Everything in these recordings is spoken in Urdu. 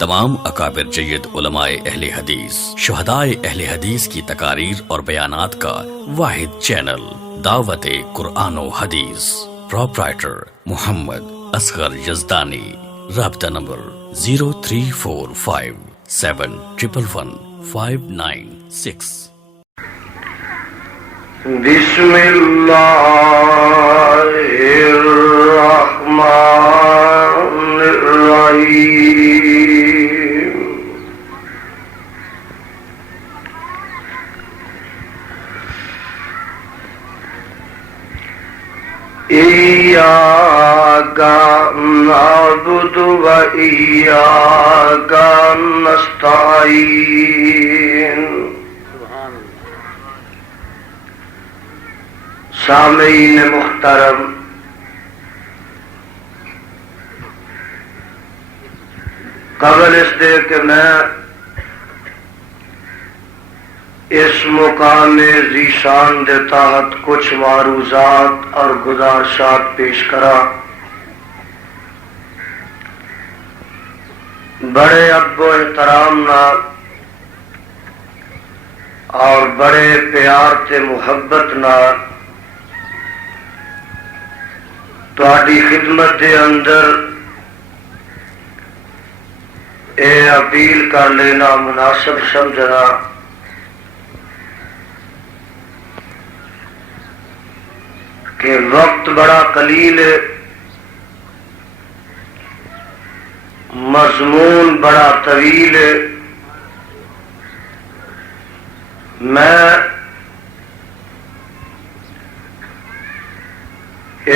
تمام اکابر جید علماء اہل حدیث، شہدائے اہل حدیث کی تقاریر اور بیانات کا واحد چینل دعوت قرآن و حدیث، پروپرائٹر محمد اصغر یزدانی، رابطہ نمبر 0345711596۔ بسم اللہ الرحمن الرحیم۔ ایاک نعبد و ایاک نستعین۔ سامعین محترم، قبل اس دے کہ میں اس مقام ذیشان دے تحت کچھ معروضات اور گزارشات پیش کرا، بڑے ادب و احترام نال اور بڑے پیار تے محبت نال تہاڈی خدمت دے اندر اے اپیل کر لینا مناسب سمجھنا کہ وقت بڑا قلیل ہے، مضمون بڑا طویل ہے۔ میں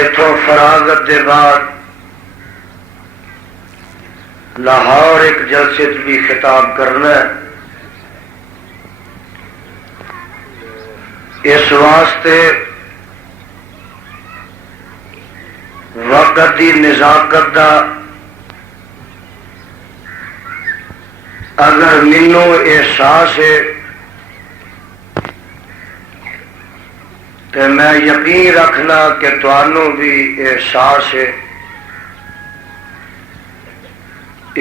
اتوں فراغت دے بعد لاہور ایک جلسے بھی خطاب کرنا ہے، اس واسطے وقت دی نزاکت دا اگر مینوں احساس ہے تو میں یقین رکھنا کہ تانوں بھی احساس ہے،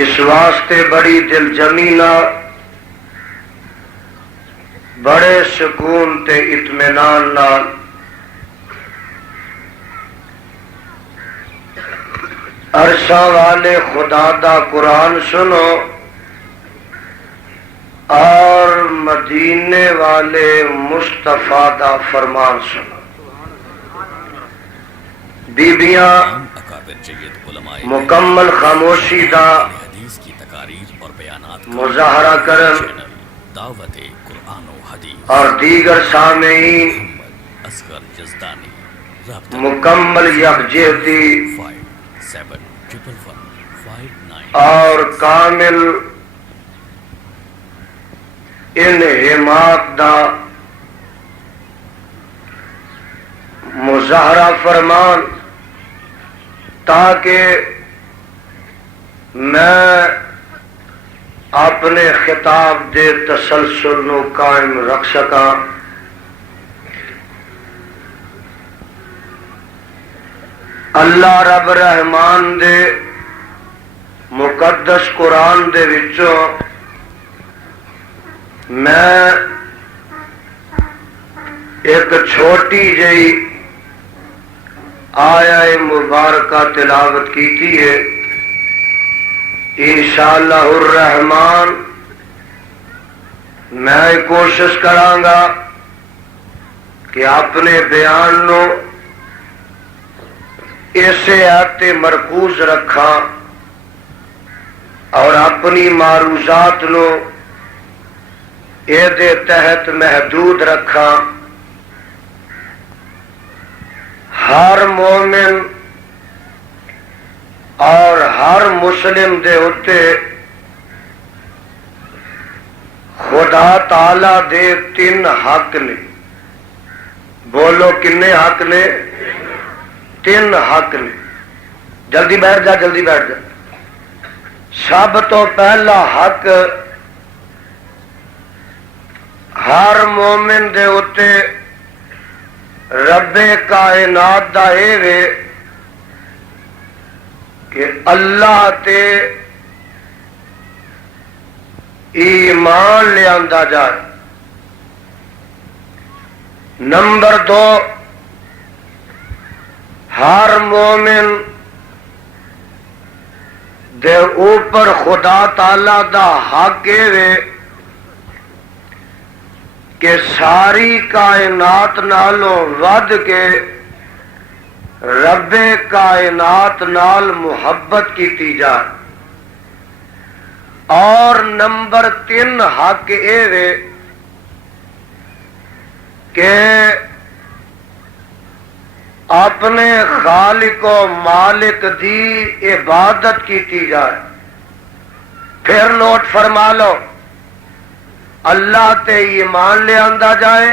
اس واسطے بڑی دل جمی نال بڑے سکون تے اطمینان نال عرشاں والے خدا دا قرآن سنو اور مدینے والے مصطفیٰ دا فرمان سنو۔ بیبیاں مکمل خاموشی دا مظاہرہ کرن اور دیگر سامعین مکمل یکجہتی اور کامل انہماک دا مظاہرہ فرمان، تاکہ میں اپنے خطاب دے تسلسل نو قائم رکھ سکاں۔ اللہ رب رحمان دے مقدس قرآن دے وچوں میں ایک چھوٹی جئی آیہ مبارکہ تلاوت کیتی ہے۔ انشاءاللہ الرحمن میں کوشش کراں گا کہ اپنے بیان نو اسے آتے مرکوز رکھاں اور اپنی معروضات نو اے دے تحت محدود رکھاں۔ ہر مومن اور ہر مسلم دے اتے خدا تعالی دے 3 حق نے۔ بولو کنے حق نے؟ 3 حق نے۔ جلدی بیٹھ جا، جلدی بیٹھ جا۔ سب تو پہلا حق ہر مومن دے اتے رب کائنات دا اے وے کہ اللہ تے ایمان لیا جائے۔ نمبر 2، ہر مومن دے اوپر خدا تعالی دا حق ہے کہ ساری کائنات نالوں ود کے رب کائنات نال محبت کیتی جائے۔ اور نمبر 3 حق یہ ہے کہ اپنے خالق و مالک دی عبادت کیتی جائے۔ پھر نوٹ فرما لو، اللہ تے ایمان لے آندا جائے،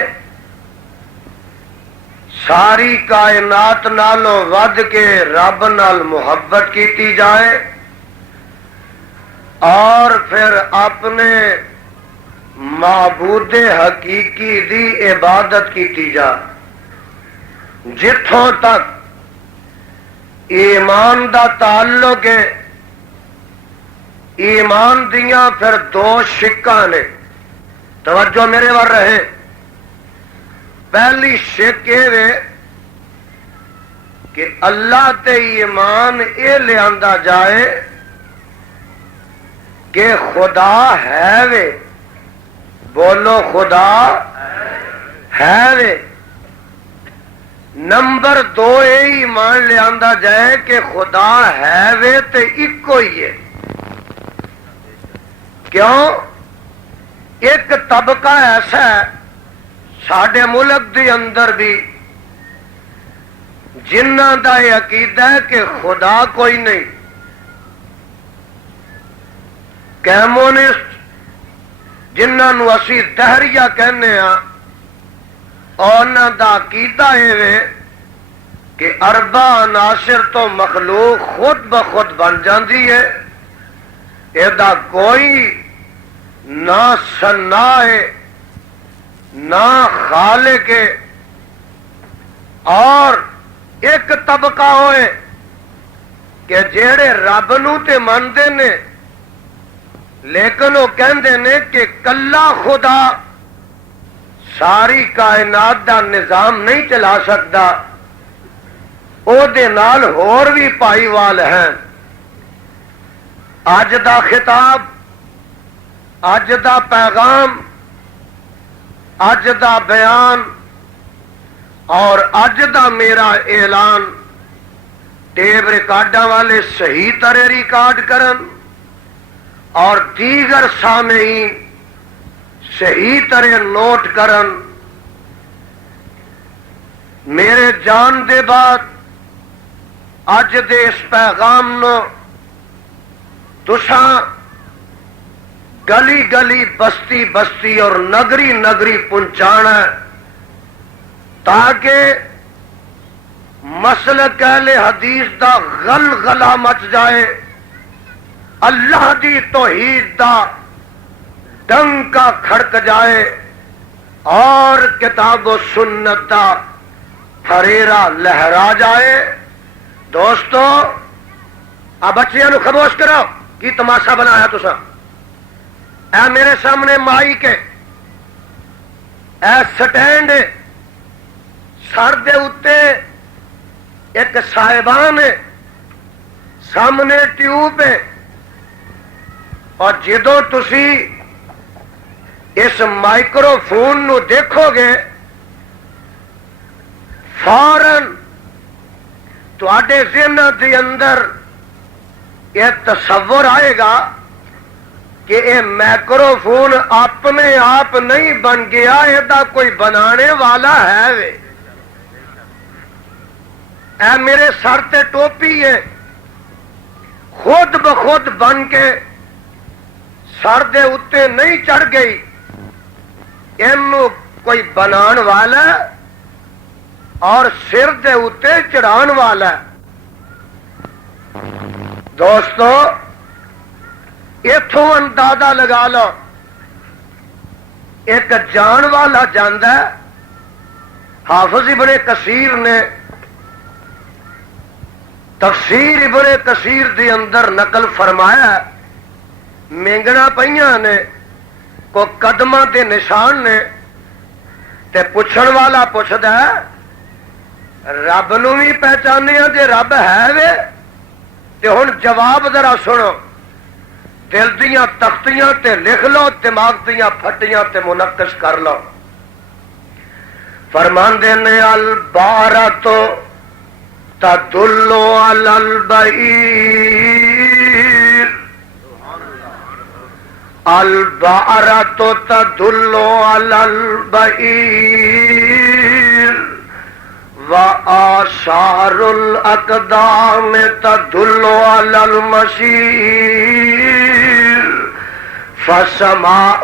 ساری کائنات نالوں ود کے رب نال محبت کیتی جائے، اور پھر اپنے معبود حقیقی دی عبادت کیتی جائے۔ جتھوں تک ایمان دا تعلق ہے، ایمان دیاں پھر 2 شکاں نے، توجہ میرے ور رہے۔ پہلی شک یہ ہے کہ اللہ تے ایمان یہ لے آندا جائے کہ خدا ہے وے، بولو خدا ہے وے۔ نمبر 2 یہ ایمان لے آندا جائے کہ خدا ہے وے تے اکو ہی ہے۔ کیوں؟ ایک طبقہ ایسا ہے ساڈے ملک دے اندر بھی جنہاں دا یہ عقیدہ ہے کہ خدا کوئی نہیں، کمیونسٹ جنہاں نو اسی دہریہ کہنے ہاں، انہاں دا عقیدہ ہے کہ اربع عناصر تو مخلوق خود بخود بن جاندی ہے، ایدا کوئی نہ صنع ہے نہ خالق ہے۔ اور ایک طبقہ ہوئے کہ جیڑے رب نو تے مندے نے لیکن وہ کہندے نے کہ کلا خدا ساری کائنات دا نظام نہیں چلا سکتا، او دے نال ہور بھی پائی وال ہیں۔ اج دا خطاب، اج دا پیغام، اج دا بیان اور اج دا میرا اعلان ٹیپ ریکارڈاں والے صحیح طرح ریکارڈ کرن اور دیگر سامعین صحیح طرح نوٹ کرن۔ میرے جان دے بعد اج دے اس پیغام نو تساں گلی گلی بستی بستی اور نگری نگری پہنچانا ہے تاکہ مسلک اہل حدیث دا غلغلہ مچ جائے، اللہ دی توحید دا ڈنکا کھڑک جائے اور کتاب و سنت دا پھریرا لہرا جائے۔ دوستو اب بچیاں نو خاموش کرو، کی تماشا بنایا تسا؟ اے میرے سامنے مائک ہے، اے سٹینڈ ہے، سر دے اتے ایک صاحبان ہے، سامنے ٹیوب ہے، اور جدوں تسی اس مائکرو فون نو دیکھو گے فوراً تواڈے ذہن دے اندر یہ تصور آئے گا کہ یہ مائکرو فون اپنے آپ نہیں بن گیا، یہ کوئی بنانے والا ہے وے۔ اے میرے سر تے ٹوپی ہے، خود بخود بن کے سر دے اتے نہیں چڑھ گئی، اینو کوئی بنان والا اور سر دے اتے چڑھان والا۔ دوستو اتوں اندازہ لگا لو، ایک جان والا جاندہ ہے، حافظ ابن کثیر نے تفسیر ابن کثیر دی اندر نقل فرمایا، مینگنا پئیاں نے کو قدماں دے نشان نے تے پوچھن والا پوچھدا ہے رب نو بھی پہچانے جے رب ہے وے تے ہن جواب ذرا سنو دل دیاں تختیاں تے لکھ لو دماغ دیاں پھٹیاں تے منقش کر لو فرماندے نے البارۃ تدل علی البعیر البارۃ تدل علی البعیر وآثار الاقدام تدل علی المسیر فسماء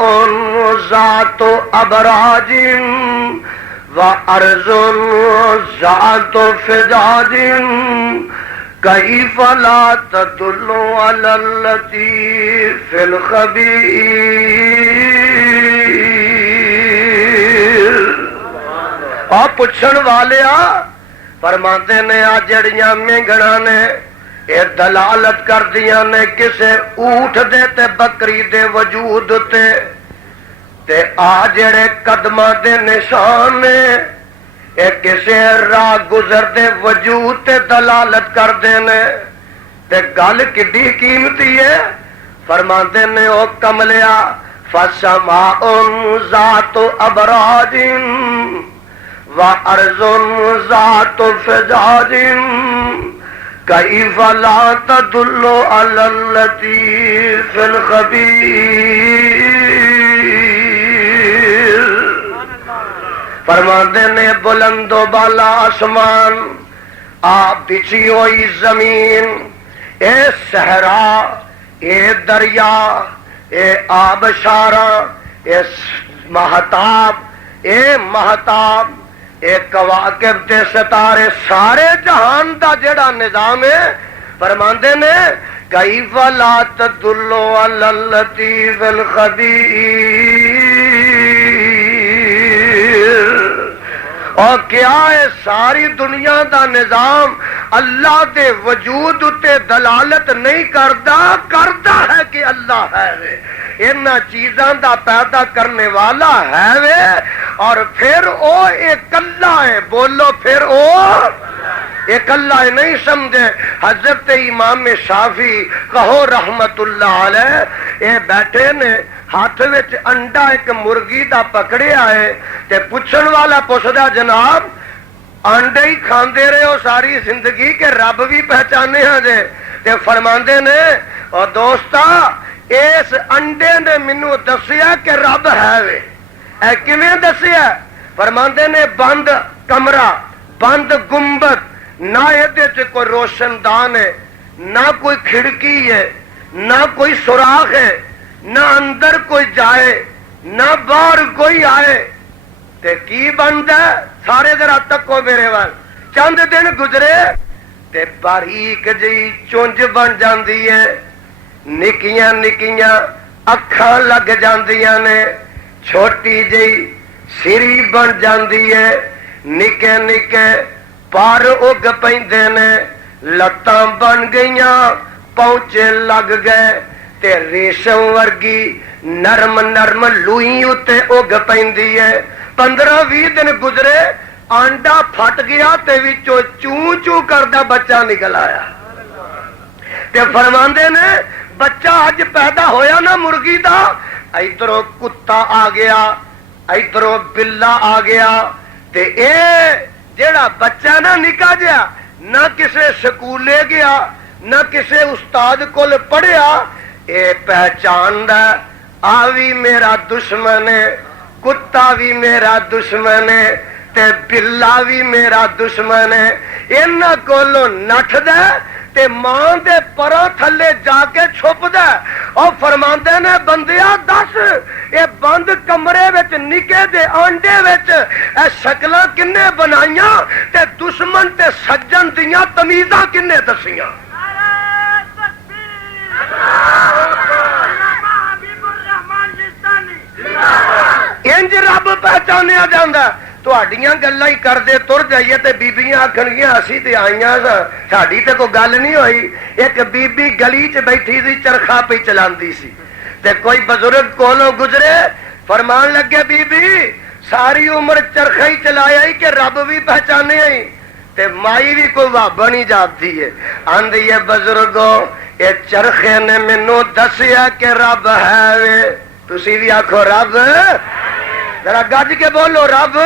ذات ابراج وارض ذات فجاج کیف لا تدل علی اللطیف الخبیر اور پوچھن والے فرماتے نے آ جڑیاں مینگڑا نے یہ دلالت کر دیا نے کسے اونٹ دے تے بکری دے وجود تے آ جڑے قدماں دے نشان نے یہ کسے راہ گزر دے وجود تے دلالت کر دے نے تے گل کڈی قیمتی ہے فرماتے نے او کملیا فسماء ذات ابراج وارض ذات فجاج کیف لا تدل علی اللطیف الخبیر فرماندے نے بلند و بالا آسمان آپ بچھی ہوئی زمین اے صحرا اے دریا اے آبشارہ اے مہتاب اے مہتاب اے کواکب تے ستارے سارے جہان دا جڑا نظام ہے فرماندے نے کیف لا تدل علی اللطیف الخبیر اور کیا ہے ساری دنیا دا نظام اللہ دے وجود تے دلالت نہیں کرتا ہے کہ اللہ ہے ان چیزاں دا پیدا کرنے والا ہے وے اور پھر او اکلا ہے بولو پھر او اکلا ہے نہیں سمجھے حضرت امام شافعی کہو رحمت اللہ علیہ اے بیٹھے نے ہاتھ وچ انڈا ایک مرغی دا پکڑیا ہے تے پوچھن والا پوچھدا جناب انڈے ہی کھاندے رہے ہو ساری زندگی کہ رب بھی پہچانے ہاں جے تے فرماندے نے اور دوستا اس انڈے نے مینو دسیا کہ رب ہے وے اے کیویں دسیا فرماندے نے بند کمرہ بند گنبد نہ یہ کوئی روشن دان ہے نہ کوئی کھڑکی ہے نہ کوئی سوراخ ہے نہ اندر کوئی جائے نہ باہر کوئی آئے تے کی بند ہے سارے ذرا تکو میرے وال چند دن گزرے تے باریک جی چونج بن جاندی ہے نکیاں نکیاں اکھاں لگ جاندیاں نے چھوٹی جی سری بن جاندی ہے نکے نکے پار اگ پیندے نے لتاں بن گئیاں پہنچے لگ گئے تے ریشم ورگی نرم نرم لوئی اتے اگ پیندی ہے 15-20 دن گزرے آنڈا پھٹ گیا تے وچوں چوں چوں کردا بچہ نکل آیا تے فرماندے نے بچہ اج پیدا ہویا نا مرغی دا ادھروں کتا آ گیا ادھروں بلا آ گیا تے اے جیڑا بچہ نا نکا جیا نہ کسے سکولے گیا نہ کسے استاد کول پڑھیا اے پہچاندا آ بھی میرا دشمن ہے کتا بھی میرا دشمن ہے تے بلا بھی میرا دشمن ہے انہاں کولوں نٹدا تے ماں دے پراں تھلے جا کے چھپدا اور فرماندے نے بندیا دس اے بند کمرے وچ نکے دے آنڈے وچ اے شکلاں کنے بنائیاں تے دشمن تے سجن دیاں تمیزاں کنے دسیاں انج رب پہچانیا جاندا تہاڈیاں گلاں ہی کردے تر جائیے تے بیبیاں آکھنگیاں اسی تے آئیاں ساڈی تے کوئی گل نہیں ہوئی ایک بی بی گلی چ بیٹھی سی چرخا پہ چلاندی سی تے کوئی بزرگ کولوں گزرے فرمان لگے بی بی ساری عمر چرخا ہی چلایا ہی کہ رب بھی پہچانے ہی تے مائی بھی کوئی وابا نہیں جاتی ہے آندھی ہے بزرگوں یہ چرخے نے مینوں دسیا کہ رب ہے وے تسی بھی آکھو رب ذرا گج کے بولو رب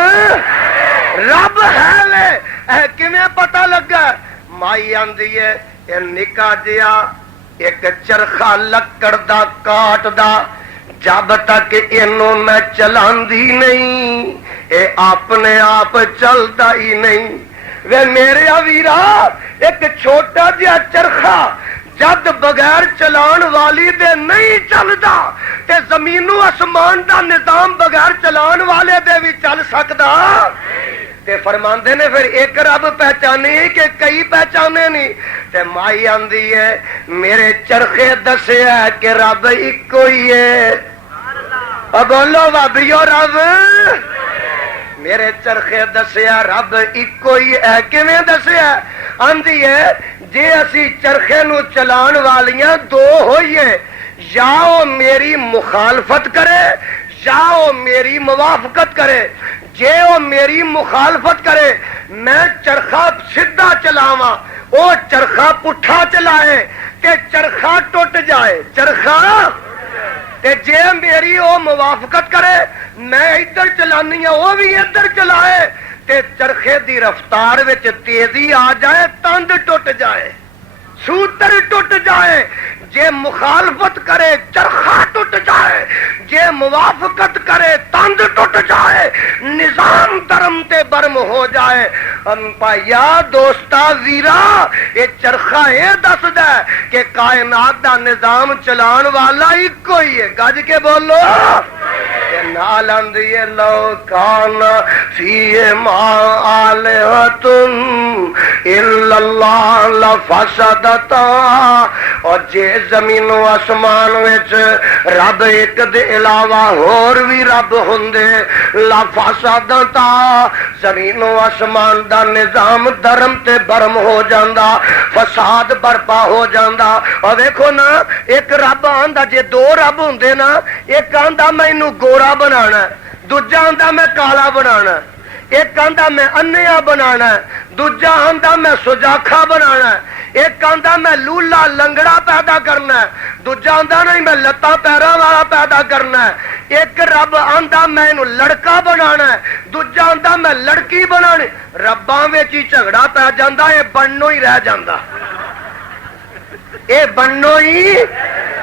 رب ہے وے اے کیویں پتہ لگا مائی آندھی ہے یہ نکا جیا ایک چرخا لکڑ دا کاٹ دا جب تک اینو میں چلاندی نہیں اے اپنے آپ چلتا ہی نہیں وے میرے ویرا ایک چھوٹا جہا چرخا جد بغیر چلان والی دے نہیں چلدا تے زمین و آسمان دا نظام بغیر چلان والے دے بھی چل سکدا تے فرماندے نے پھر ایک رب پہچانے کہ کئی پہچانے نہیں تے مائی آندی ہے میرے چرخے دسیا کہ رب ایکو ہی ہے بولو بابیو رب میرے چرخے دسیا رب ایکو ہی ہے کیویں دسیا آندی ہے جے اسی چرخے نو چلان والیاں دو ہوئیے یا وہ میری مخالفت کرے یا وہ میری موافقت کرے جے وہ میری مخالفت کرے میں چرخا سیدھا چلاواں وہ چرخا پٹھا چلائے تے چرخا ٹوٹ جائے چرخا تے جے میری وہ موافقت کرے میں ادھر چلانی ہوں وہ بھی ادھر چلائے تے چرخے دی رفتار وچ تیزی آ جائے تند ٹوٹ جائے سوتر ٹوٹ جائے جے مخالفت کرے چرخا ٹوٹ جائے جے موافقت کرے تند ٹوٹ جائے نظام درم تے برم ہو جائے یا دوستا ویرا یہ چرخا یہ دسدا کہ کائنات دا نظام چلان والا ہی کوئی ہے گج کے بولو نال اندی لو کان فی ما الہۃ الا اللہ لفسدتا اور جے زمین و آسمان وچ رب ایک دے علاوہ ہور بھی رب ہوندے لفسدتا زمین و آسمان دا نظام درم تے برم ہو جاندا فساد برپا ہو جاندا اور دیکھو نا ایک رب آندا جے دو رب ہوندے نا ایک آندا مینوں گورا بنانا دوجا آندا میں کالا بنانا ایک آندا میں انیا بنانا دوجا آندا میں سجاکھا بنانا ایک آندا میں لولا لنگڑا پیدا کرنا دوجا آندا نہیں میں لتاں پیراں والا پیدا کرنا ایک رب آندا میں انہوں لڑکا بنانا دوجا آندا میں لڑکی بنانی رباں وچ ہی جھگڑا پی جاندا اے بننوں ہی رہ جاندا اے بننوں ہی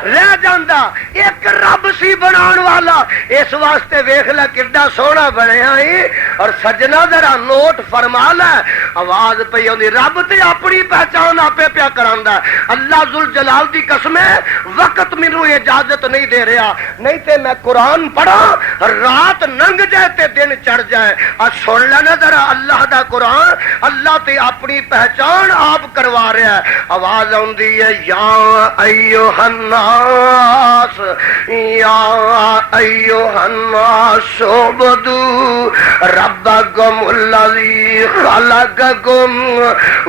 رہ جاندا ایک رب سی بنان والا اس واسطے ویکھ لے کڈا سوہنا بنیا ہے اور سجنا ذرا نوٹ فرما لے آواز پئی ہوندی رب تے اپنی پہچان آپے پیا کراندا اللہ ذوالجلال دی قسم ہے وقت مینوں اجازت نہیں دے رہا نہیں تے میں قرآن پڑھا رات لنگ جائے تے دن چڑھ جائے اور سن لینا ذرا اللہ دا قرآن اللہ تے اپنی پہچان آپ کروا رہا ہے آواز آندی ہے یا ایھا الناس یا ایھا الناس اعبدوا ربکم الذی خلقکم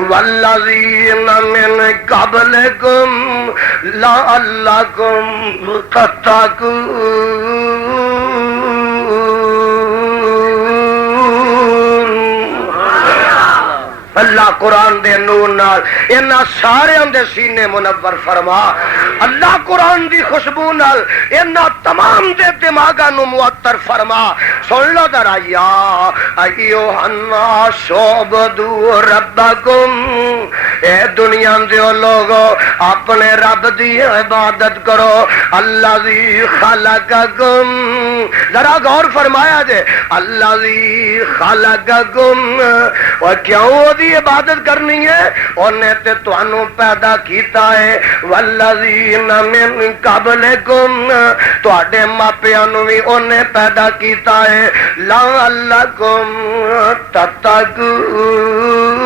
والذین من قبلکم لعلکم تتقون اللہ قرآن دے نور نال انہاں سارے دے سینے منور فرما اللہ قرآن دی خوشبو نال انہاں تمام دے دماغاں نو معطر فرما سن لو ذرا یا ایھا الناس اعبدوا ربکم اے دنیا دے لوگو اپنے رب دی عبادت کرو الذی خلقکم ذرا غور فرمایا جے الذی خلقکم اور کیوں دی عبادت کرنی ہے انہیں تے تانوں پیدا کیتا ہے والذین من قبلکم تواڈے ماپیاں نوں وی انہیں پیدا کیتا ہے لعلکم تتقون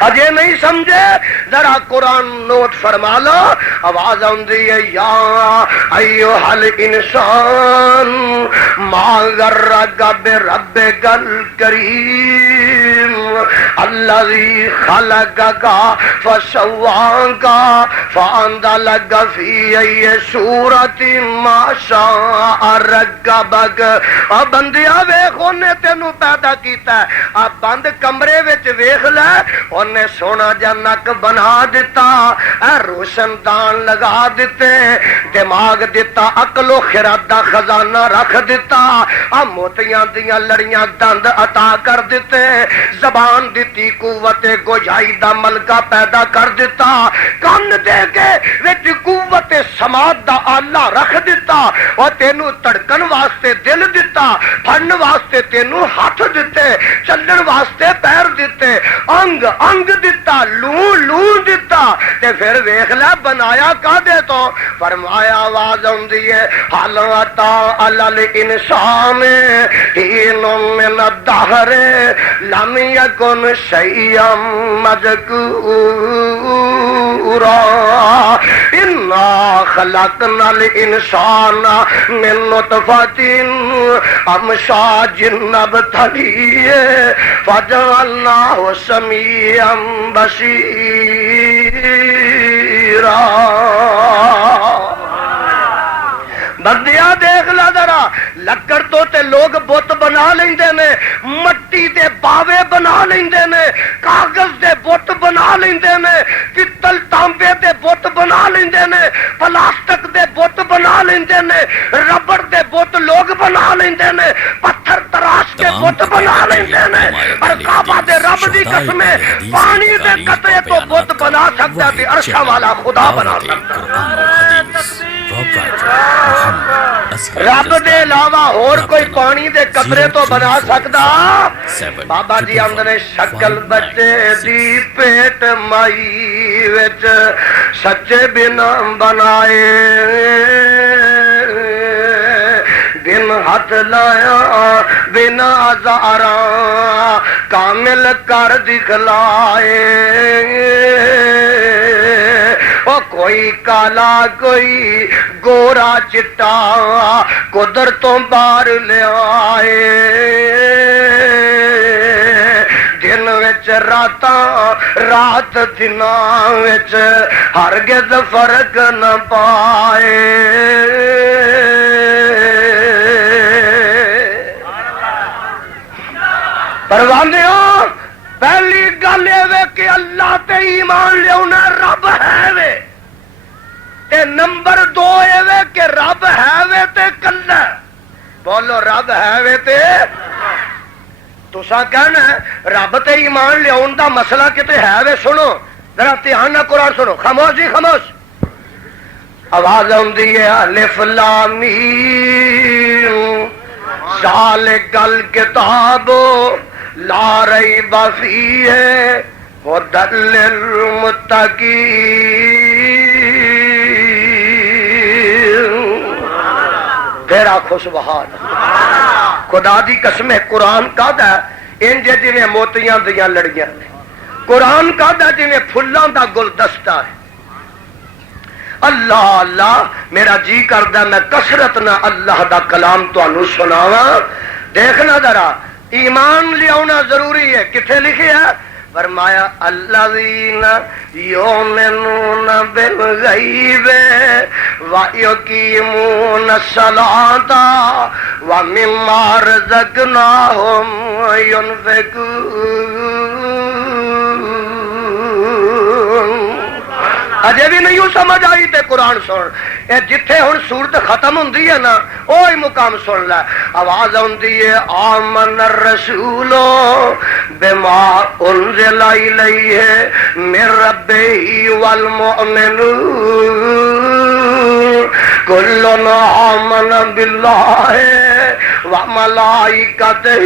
اجے نہیں سمجھے ذرا قرآن نوٹ فرما لو آواز آندی ہے یا ایھا الانسان ما غرک بربک الکریم الذی خلقک فسواک فعدلک فی ای صورت ما شاء رکبک۔ او بندیا ویخ انہیں تینوں پیدا کیتا ہے، اب بند کمرے وچ ویخ لے انہیں سونا جا نک بنا دیتا، روشن دان لگا دیتے، دماغ دیتا، عقل و خرد دا خزانہ رکھ دیتا، موتیاں دیاں لڑیاں دند عطا کر دیتے، زبان دیتی، قوت گوجائی دا ملکہ پیدا کر دیتا، کان دے کے وچ قوت سماعت دا آلہ رکھ دیتا، اور تینوں تڑکن واسطے دل دیتا، پھڑن واسطے تینوں ہاتھ دیتے، چلن واسطے پیر دیتے، انگ انگ دیتا، لون لون دیتا، تے پھر ویکھ لے بنایا کا دے تو فرمایا آواز آندی ہے حال عطا علی الانسان حین من الدہر لم یکن شیئا مذکورا انا خلقنا الانسان من نطفۃ امشاج نبتلیہ فجعلناہ سمیعا بصیرا۔ بندیا دیکھ لا ذرا، لکڑ تو تے لوگ بت بنا لیندے نے، مٹی دے باوے بنا لیندے نے، کاغذ دے بت بنا لیندے نے، پتل تانبے دے بت بنا لیندے نے، پلاسٹک دے بت بنا لیندے نے، ربڑ دے بت لوگ بنا لیندے نے، پتھر تراش کے بت بنا لیندے نے، اور کعبہ دے رب دی قسم پانی دے قطرے تو بت بنا سکتا تے عرشہ والا خدا بنا سکتا۔ رب دے علاوہ اور کوئی پانی دے قطرے تو بنا سکتا؟ بابا جی آمد نے شکل بچے دی پیٹ مائی وچ سچے بنا بنائے، بن ہاتھ لایا بنا زاراں کامل کر دکھلائے، او کوئی کالا کوئی گورا چٹا قدرتوں بار لے آئے، دن وچ راتاں رات دناں وچ ہرگز فرق نہ پائے۔ پروانیوں پہلی گل یہ کہ اللہ تے ایمان لیاؤنا رب ہے وے، تے نمبر دو یہ کہ رب ہے وے تے کلا، بولو رب ہے وے تے تساں کہنا رب تے ایمان لیاؤن دا مسئلہ کتے ہے وے۔ سنو ذرا دھیان نہ قرآن سنو، خاموش جی خاموش، آواز آندی ہے الف لام میم ذالک الکتاب لا ریب فیہ ھدی للمتقین۔ پھر آکھو سبحان اللہ۔ خدا دی قسم ہے قرآن کہدا ہے انج جویں موتیاں دیاں لڑیاں نے، قرآن کہدا جویں پھلاں دا گلدستہ ہے۔ اللہ اللہ میرا جی کردا میں کثرت نہ اللہ دا کلام تانوں سناواں۔ دیکھنا ذرا ایمان لیاؤنا ضروری ہے، کتنے لکھے ہے؟ فرمایا الذین یؤمنون بالغیب ویقیمون الصلاۃ ومما رزقناہم ینفقون۔ اجے بھی نہیں سمجھ آئی تے قرآن سن، اے جتھے ہن سورت ختم ہوندی ہے نا اوہی مقام سن لے۔ آواز آندی ہے آمن الرسول بما انزل الیہ من ربہ والمؤمنون کل آمن باللہ وملائکتہ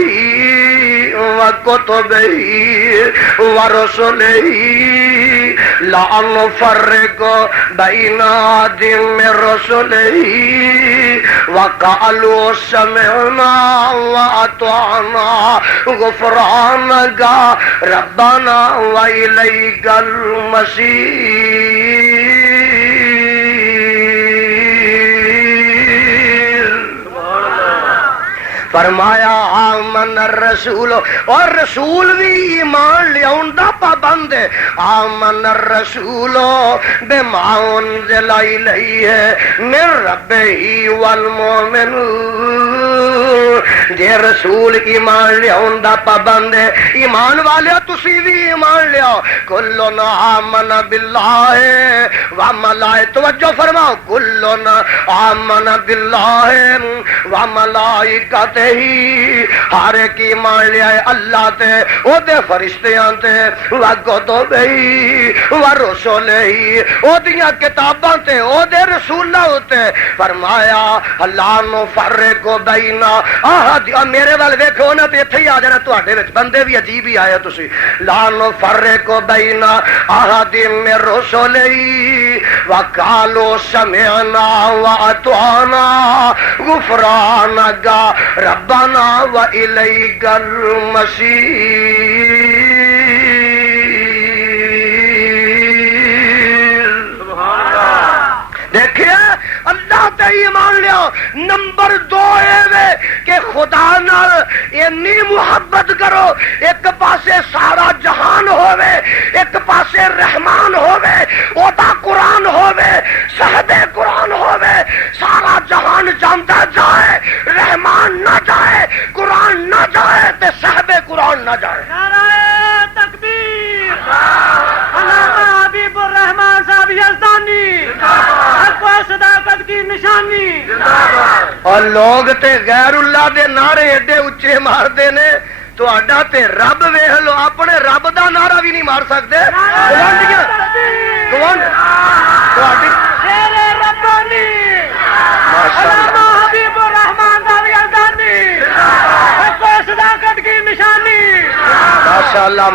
وکتبہ ورسلہ لا نفرق بین احد من رسلہ وقالوا سمعنا واطعنا غفرانک ربنا والیک المصیر۔ فرمایا آمن الرسول، اور رسول بھی ایمان لیاؤن دا پابند ہے. آمن الرسول بما انزل الیہ من ربہ والمؤمنون. جے رسول ایمان لیاؤن دا پابند ہے، ایمان والے تسی بھی ایمان لیاؤ. کلن آمن باللہ وملائکتہ، توجہ فرماؤ، کلن آمن باللہ وملائکتہ، ہر ایک ایمان لیا ہے اللہ تے، او دے فرشتیاں تے، وکتبہ ورسلہ، او دیاں کتاباں تے، او دے رسولاں تے. فرمایا لا نفرق بین احد، میرے وال ویکھو نا تے ایتھے ہی آ جانا تواڈے وچ، بندے بھی عجیب ہی آئے تسی. لا نفرق بین احد من رسلہ وقالوا سمعنا واطعنا غفرانک ربنا وإلیک المصیر. دیکھئے اللہ تے ایمان لیا. نمبر 2 ہے کہ خدا نال اتنی محبت کرو، ایک پاسے سارا جہان ہووے، ایک پاسے رحمان ہووے، او دا قرآن ہووے، صاحب قرآن ہووے. سارا جہان جانتا جائے، رحمان نہ جائے، قرآن نہ جائے تے صاحب قرآن نہ جائے. نعرہ تکبیر، علامہ حبیب الرحمان صاحب یزدانی، حق و صداقت کی نشانی. اور لوگ تے غیر اللہ دے نعرے ایڈے اچے مار دے نے، تو اڈا تے رب ویکھ لو، اپنے رب دا نعرہ بھی نہیں مار سکتے. گوانڈیاں گوانڈ تہاڈی شیر ربانی، ماشاءاللہ علامہ حبیب الرحمان صاحب یزدانی، حق و صداقت کی نشانی. ماشاءاللہ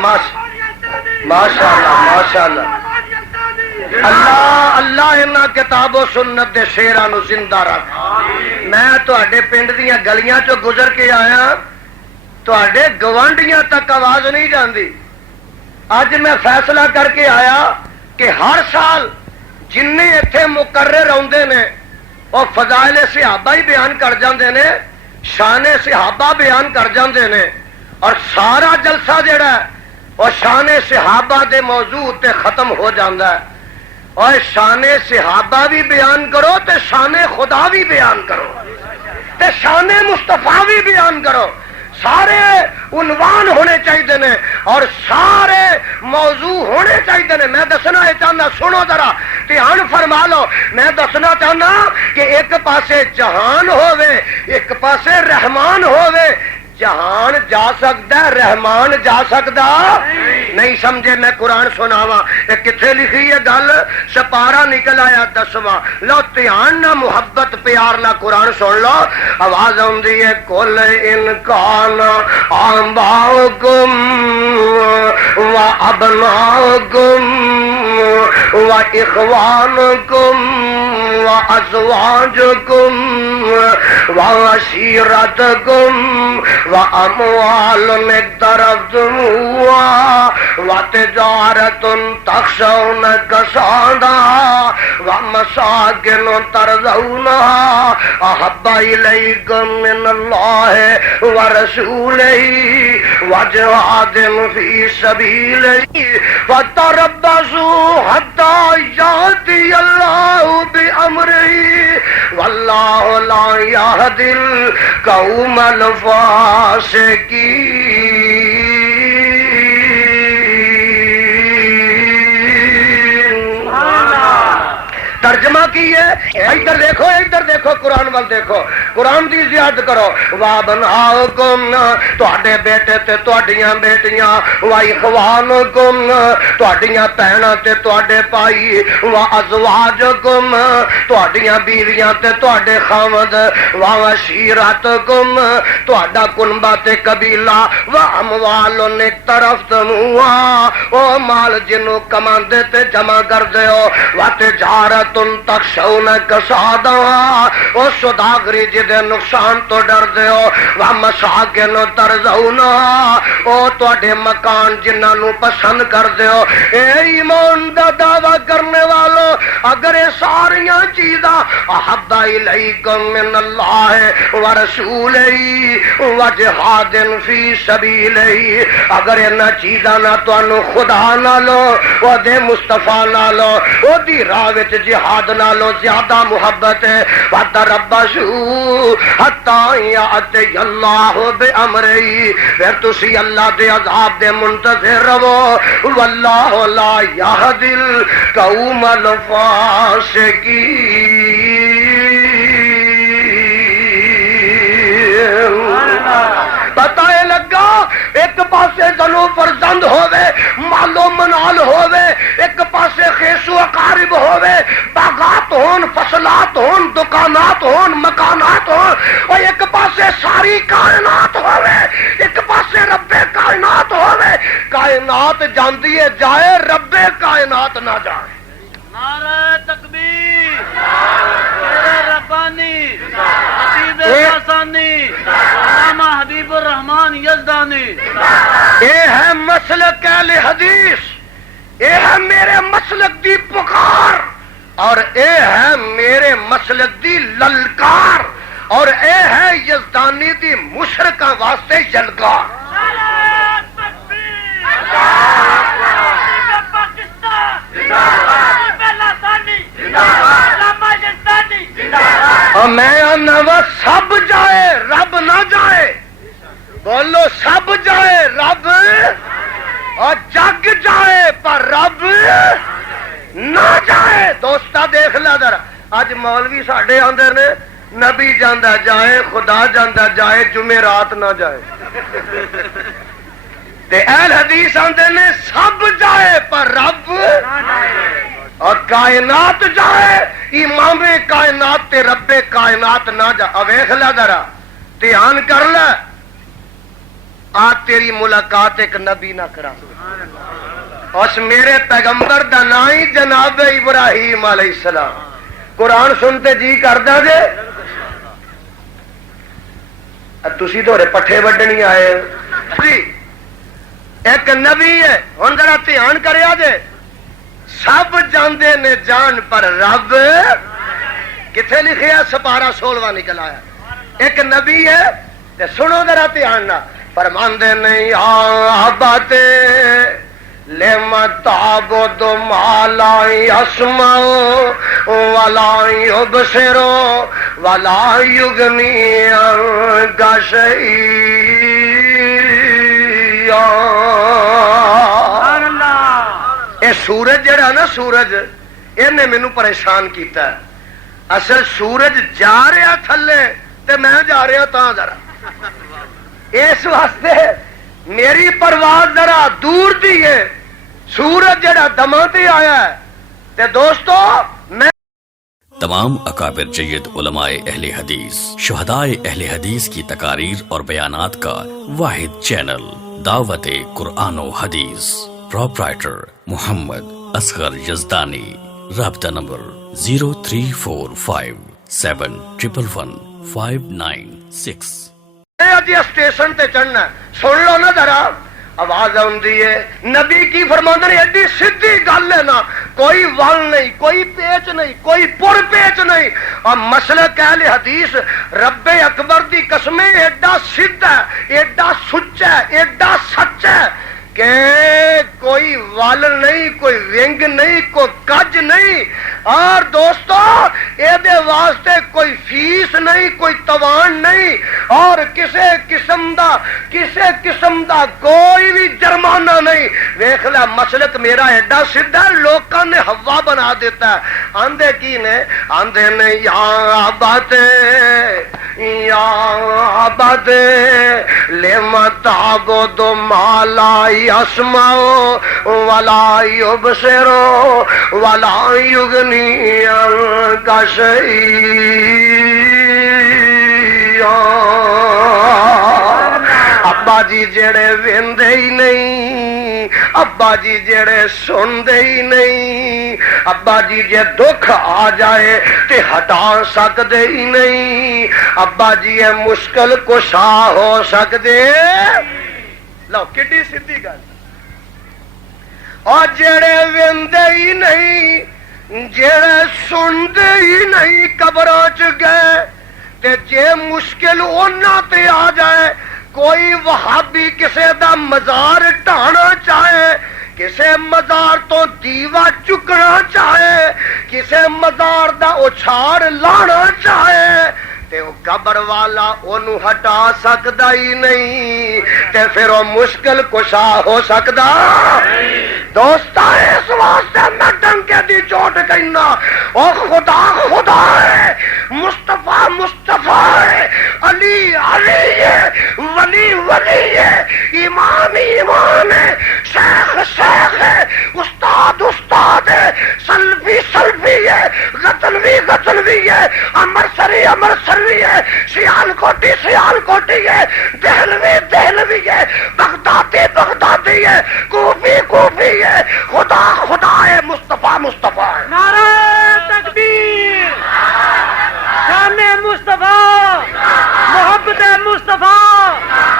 ماشاءاللہ ماشاءاللہ. اللہ اللہ انہاں کتاب و سنت دے شیراں نو زندہ رکھ. میں تواڈے پنڈ دیاں گلیاں چوں گزر کے آیا، تواڈے گوانڈیاں تک آواز نہیں جاندی. اج میں فیصلہ کر کے آیا کہ ہر سال جن ایتھے مقرر آندے نے وہ فضائل صحابہ ہی بیان کر جاندے نے، شان صحابہ بیان کر جاندے نے، اور سارا جلسہ جڑا ہے وہ شان صحابہ دے موضوع تے ختم ہو جاندا ہے. اور شان صحابہ بھی بیان کرو تے شان خدا بھی بیان کرو تے شان مصطفیٰ بھی بیان کرو. سارے عنوان ہونے چاہیے نے اور سارے موضوع ہونے چاہیے نے. میں دسنا یہ چاہنا، سنو ذرا دھیان فرما لو. میں دسنا چاہنا کہ ایک پاسے جہان ہووے، ایک پاسے رحمان ہووے. جہان جا سکتا ہے، رحمان جا سکتا نہیں. سمجھے؟ میں قرآن سناواں، یہ کتنے لکھی ہے گل؟ سپارہ نکل آیا 10واں. لو دھیان نہ، محبت پیار نہ قرآن سن لو. آواز آندی ہے کل انکان آباؤکم و ابناؤکم و اخوانکم و ازواجکم و عشیرتکم وَأَمْوَالٌ اقْتَرَفْتُمُوهَا وَتِجَارَةٌ تَخْشَوْنَ كَسَادَهَا وَمَسَاكِنُ تَرْضَوْنَهَا أَحَبَّ إِلَيْكُم مِّنَ اللَّهِ وَرَسُولِهِ وَجِهَادٍ فِي سَبِيلِهِ فَتَرَبَّصُوا حَتَّى يَأْتِيَ اللَّهُ بِأَمْرِهِ وَاللَّهُ لَا يَهْدِي الْقَوْمَ ترجمہ کی ہے. ادھر دیکھو، ادھر دیکھو، قرآن وال دیکھو، قرآن دی زیادت کرو. وَابْنَاؤُکُمْ، تواڈے بیٹے تے تواڈیاں بیٹیاں، وَإِخْوَانُکُمْ، تواڈیاں بہناں تے تواڈے بھائی، وَأَزْوَاجُکُمْ، تواڈیاں بیویاں تے تواڈے خاوند، وَعَشِیرَتُکُمْ، تواڈا کنبہ تے قبیلہ، وَأَمْوَالٌ اقْتَرَفْتُمُوهَا، او مال جنوں کماندے تے جمع کردے ہو، وَتِجَارَةٌ تخشون کسادها، او سوداگری جدے نقصان تو ڈر دے ہو، وَمَسَاكِنُ تَرْضَوْنَهَا، او تواڈے مکان جنہاں نو پسند کر دے ہو. اے ایمان دا دعویٰ کرنے والو، اگر یہ ساریاں چیزاں احب الیکم من اللہ و رسولہ و جہاد فی سبیلہ، اگر انہاں چیزاں نہ تانوں خدا نالو او دے مصطفیٰ نالو او دی راہ وچ جہاد نالو زیادہ محبت ہے، وَتَرَبَّصُوا حَتَّىٰ یَأْتِیَ اللَّهُ بِأَمْرِهِ، پھر تسی اللہ دے عذاب دے منتظر رہو، واللہ لا یہدی القوم الفاسقین۔ پتہ لگا ایک پاسے جنو فرزند ہووے، مالو منال ہووے، ایک پاسے خیسو اقارب ہووے، باغات ہون، فصلات ہون، دکانات ہون، مکانات ہون، اور ایک پاسے ساری کائنات ہووے، ایک پاسے رب کائنات ہووے، کائنات جاندی ہے جائے، رب کائنات نہ جائے۔ نعرہ تکبیر، شیر ربانی، خطیب حسانی، علامہ حبیب الرحمان یزدانی۔ یہ ہے مسلک اہل حدیث، یہ ہے میرے مسلک دی پکار، اور اے ہے میرے مسلک دی للکار، اور اے ہے یزدانی دی مشرکاں واسطے یلغار۔ اور میں آنا وہ سب جائے رب نہ جائے، بولو سب جائے رب، اور جگ جائے پر رب نہ جائے۔ دوستا دیکھ لا ذرا، اج مولوی ساڈے آندے نے نبی جاندا جائے، خدا جاندا جائے، جمعرات نہ جائے، تے اہل حدیث آندے نے سب جائے پر رب، اور کائنات جائے، امام کائنات تے رب کائنات نہ جا۔ ویکھ لا ذرا، دھیان کر لے، آج تیری ملاقات ایک نبی نہ کرا، اس میرے پیغمبر دا نام ہی جناب ابراہیم علیہ السلام۔ قرآن سنتے جی کردا جے، تسی تو پٹھے وڈنی آئے جی، ایک نبی ہے، ہن ذرا دھیان کریا جے، سب جاندے نے جان پر رب کتنے لکھیا؟ سپارہ 16 نکل آیا، ایک نبی ہے، تے سنو ذرا دھیان نہ، فرماندے نہیں آباد لما تعبد ما لا يسمع ولا يبصر ولا يغني عنك شيئا۔ اے سورج جڑا نا، سورج انہیں مینوں پریشان کیتا ہے، اصل سورج جا رہا تھلے تے میں جا رہا تاں، ذرا اس واسطے میری پرواز ذرا دور دی ہے، سورج جڑا دماں تے آیا ہے۔ تے دوستو میں تمام اکابر جید علماء اہل حدیث، شہدائے اہل حدیث کی تقاریر اور بیانات کا واحد چینل دعوت قرآن و حدیث، پروپرائٹر محمد اصغر یزدانی، رابطہ نمبر 0345711596۔ جی اسٹیشن تے چڑھنا ہے، سن لو نا ذرا، آواز آندی ہے، نبی کی فرماندے نے ایڈی سیدھی گل ہے نا، کوئی ول نہیں، کوئی پیچ نہیں، کوئی پر پیچ نہیں، اور مسلک اہل حدیث رب اکبر دی قسم ایڈا سیدھا ہے، ایڈا سچا ہے، ایڈا سچا ہے کہ کوئی ول نہیں، کوئی ونگ نہیں، کوئی کج نہیں، اور دوستو یہ واسطے کوئی فیس نہیں، کوئی توان نہیں، اور کسے قسم دا کوئی بھی جرمانہ نہیں۔ ویکھ لے مسلک میرا ایڈا سیدھا، لوکاں نے ہوا بنا دیتا ہے۔ آندے کی نے؟ آندے نے یا عبد یا عبد لما تعبد ما لا يسمع ولا يبصر ولا يغني عنك شيئا۔ ابا جی جڑے ویندے ہی نہیں، ابا جی جڑے سندے ہی نہیں، ابا جی جے دکھ آ جائے تے ہٹا سکدے ہی نہیں، ابا جی اے مشکل کشا ہو سکدے۔ لو کڈی سیدھی گل، اور جڑے ویندے ہی نہیں، جڑے ہی نہیں قبراں چ گئے تے جے مشکل انہاں تے آ جائے کوئی وہابی کسے دا مزار ڈھانا چاہے کسے مزار تو دیوا چکنا چاہے کسے مزار دا اچھاڑ لانا چاہے تے وہ قبر والا انہوں ہٹا سکدا ہی نہیں تے پھر وہ مشکل کشا ہو سکدا دوستا اس واسطے میں ڈنکے دی چوٹ کہنا او خدا خدا ہے مصطفیٰ مصطفیٰ ہے علی علی ہے ولی ولی ہے امام امام ہے شیخ شیخ ہے استاد استاد ہے سلفی سلفی ہے غزنوی غزنوی ہے امرسری امرسری ہے سیال کوٹی ہے دہلوی دہلوی ہے بغدادی بغدادی ہے کوفی کوفی ہے خدا خدا ہے مصطفیٰ مصطفیٰ ہے نعرہ تکبیر شان مصطفیٰ محبت مصطفیٰ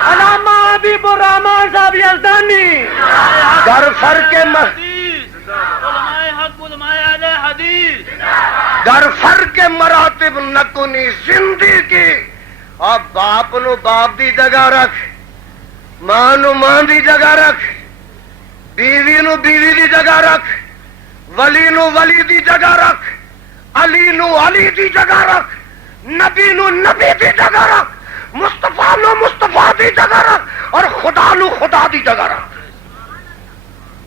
علامہ حبیب الرحمان صاحب یزدانی گر فر کے علماء حق علماء اہل حدیث گر فر کے مراتب نکنی زندگی اور باپ نو باپ دی جگہ رکھ ماں نو ماں دی جگہ رکھ بیوی نو بیوی دی جگہ رکھ ولی نو ولی دی جگہ رکھ علی نو علی دی جگہ رکھ نبی نو نبی دی جگہ رکھ مصطفیٰ نو مصطفیٰ دی جگہ رکھ اور خدا نو خدا دی جگہ رکھ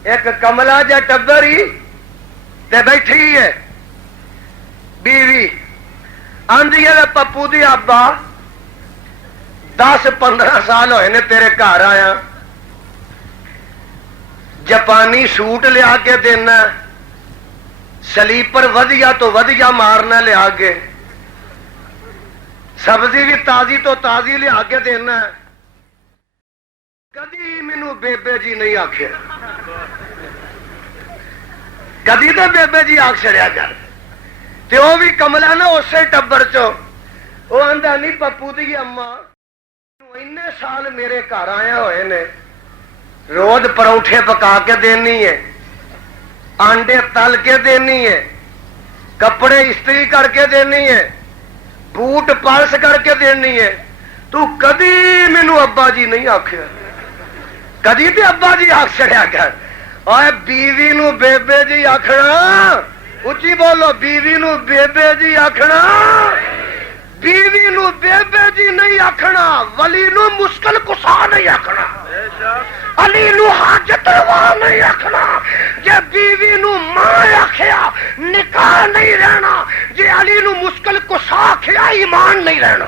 ایک کملا جا ٹبری تے بیٹھی ہے بیوی آندھی ہے پپو دی ابا 10-15 سال ہوئے نے تیرے گھر آیا جاپانی سوٹ لیا کے دینا سلیپر ودیا تو ودیا مارنا لیا کے سبزی بھی تازی تو تازی لیا کے دینا کدی مینو بیبے جی نہیں آخیا کدی تو بیبے جی آخ چڑیا کر تے وہ بھی کملا نا اسی ٹبر چو وہ آندا نہیں پپو دی اما اینے سال میرے گھر آیا ہوئے نے روز پروٹھے پکا کے دینی ہے آنڈے تل کے دینی ہے کپڑے استری کر کے دینی ہے بوٹ پالس کر کے دینی ہے تو کدی مینو ابا جی نہیں آخیا کدی تے ابا جی آخ چڑیا کر اور بیوی نو بیبے جی آخنا اچھی بولو بیوی نو بیبے جی آخنا بیوی نو بیبے جی نہیں آخنا ولی نو مشکل کسا نہیں آخنا علی نو حاجت روا نہیں آخنا جے بیوی نو ماں آخیا نکاح نہیں رہنا جے علی نو مشکل کسا آخیا ایمان نہیں رہنا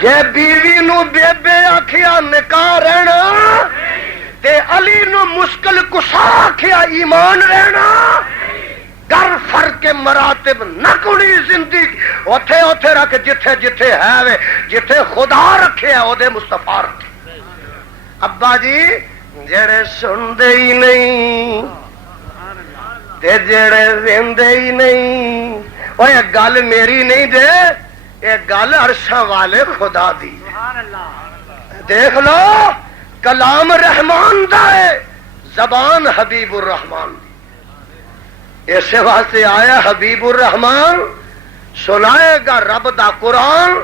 جے بیوی نو بیبے آخیا نکاح رہنا تے علی نو مشکل کسا آخیا ایمان رہنا گر فرق مراتب نہ کونی زندگی اوتھے اوتھے رکھ جتھے جتھے ہے وے جتھے خدا رکھے ہے او دے مصطفیٰ رکھے ابا جی جڑے سندے ہی نہیں تے جڑے ویندے ہی نہیں اوے گل میری نہیں دے اے گل عرشاں والے خدا دی دیکھ لو کلام رحمان دا ہے زبان حبیب الرحمان دی ایسے واسطے آیا حبیب الرحمان سنائے گا رب دا قرآن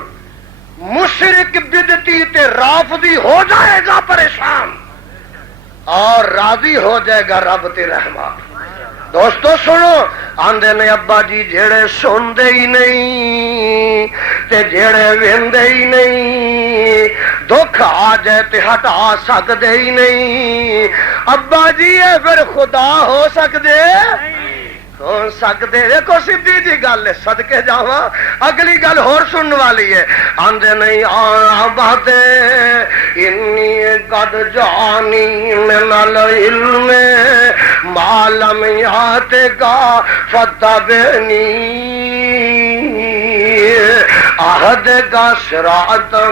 مشرک بدتی تے رافضی ہو جائے گا پریشان اور راضی ہو جائے گا رب تے رحمان دوستو سنو آندے نے ابا جی جڑے سندے ہی نہیں تے جڑے ویندے ہی نہیں دکھ آ جائے تے ہٹا سکدے ہی نہیں ابا جی اے پھر خدا ہو سکدے ہو سکتے دیکھو سیدھی جی گل ہے صدقے جاواں اگلی گل ہور سنن والی ہے آندے نہیں باتیں انی قد جانی من العلم ما لم یاتک فتبنی عہد کا صراطا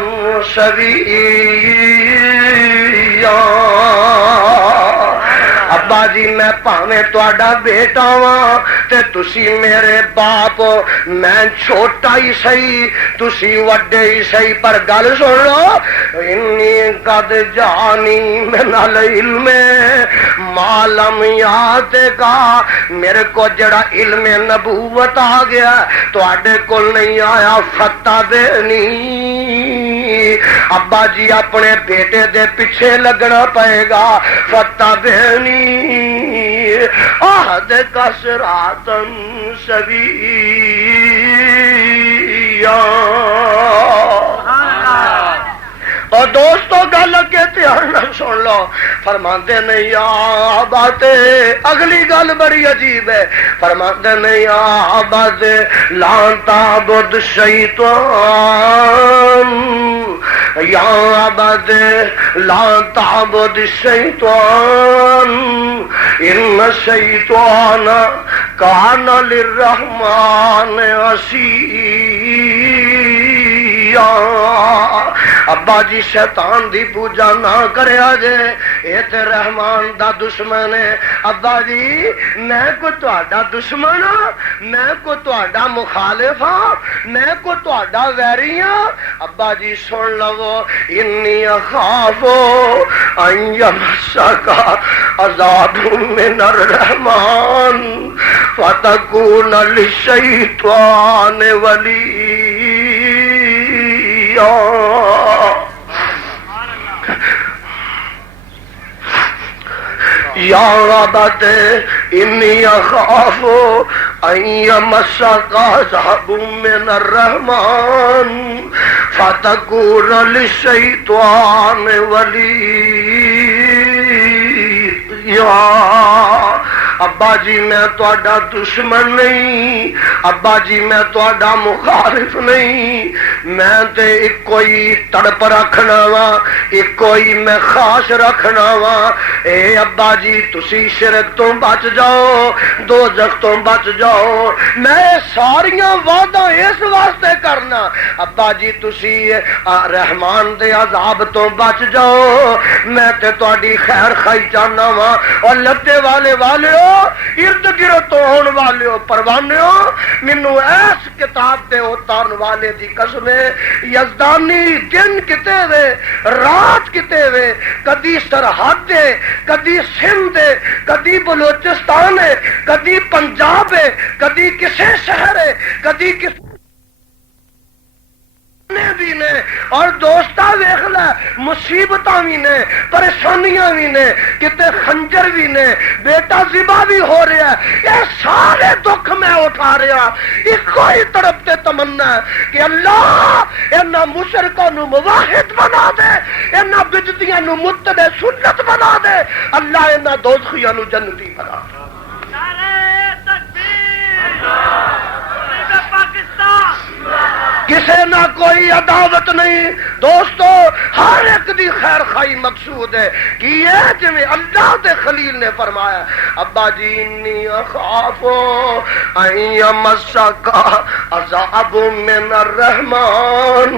سویا ابا جی میں پاویں تہاڈا بیٹا واں تے تسی میرے باپ میں چھوٹا ہی سہی تسی وڈے ہی سہی پر گل سن لو انی قد جانی من العلم ما لم یات کا میرے کو جڑا علم نبوت آ گیا تواڈے کول نہیں آیا فتح دینی ابا جی اپنے بیٹے دے پیچھے لگنا پائے گا فتح دینی عہد کا صراطن سویا اور دوستو گل کے دھیان نہ سن لو فرماندے نہیں یا بات اگلی گل بڑی عجیب ہے فرماندے نہیں یا بات لان تعبد شیطان یا بات لان تعبد شیطان ان شیطان کان للرحمن عصیا ابا جی شیطان دی پوجا نہ کریا جے اے تے رحمان دا دشمن ہے ابا جی میں کو تہاڈا دشمن ہاں میں کو تہاڈا مخالف ہاں میں کو تہاڈا ویری ہاں ابا جی سن لو انی اخاف ان یمسک عذاب من الرحمن فتکون للشیطان ولییا یا عبد انی اخاف ان یمسک عذاب من الرحمن فتکون للشیطان ولییا ابا جی میں تہاڈا دشمن نہیں ابا جی میں تہاڈا مخالف نہیں میں تے ایک کوئی تڑپ رکھنا وا ایک کوئی میں خاص رکھنا وا اے ابا جی تسی شرک تو بچ جاؤ دوزخ تو بچ جاؤ میں ساریاں وعدہ اس واسطے کرنا ابا جی تسی رحمان دے عذاب تو بچ جاؤ میں تے تہاڈی خیر خائی چاہنا وا اور لتے والے ارد گرد ہون والے پروانے مینوں ایس کتاب تے اتارن والے دی قسم یزدانی دن کتے وے رات کتے وے کدی سرحد ہے کدی سندھ ہے کدی بلوچستان ہے کدی پنجاب ہے کدی کسے شہر ہے کدی کس بھی نے اور دوستا ویکھ لے مصیبتاں بھی نے پریشانیاں بھی نے کتے خنجر بھی نے بیٹا ذبح بھی ہو رہا ہے یہ سارے دکھ میں اٹھا رہا ایک کوئی طرف تے تمنا ہے کہ اللہ انہاں مشرکاں نو موحد بنا دے انہاں بدعتیاں نو متبع سنت بنا دے اللہ انہاں دوزخیاں نو جنتی بنا دے نعرہ تکبیر پاکستان کسے نہ کوئی عداوت نہیں دوستو ہر ایک دی خیر خائی مقصود ہے کہ یہ جویں اللہ دے خلیل نے فرمایا ابا جی انی اخاف ان یمسک عذاب من الرحمن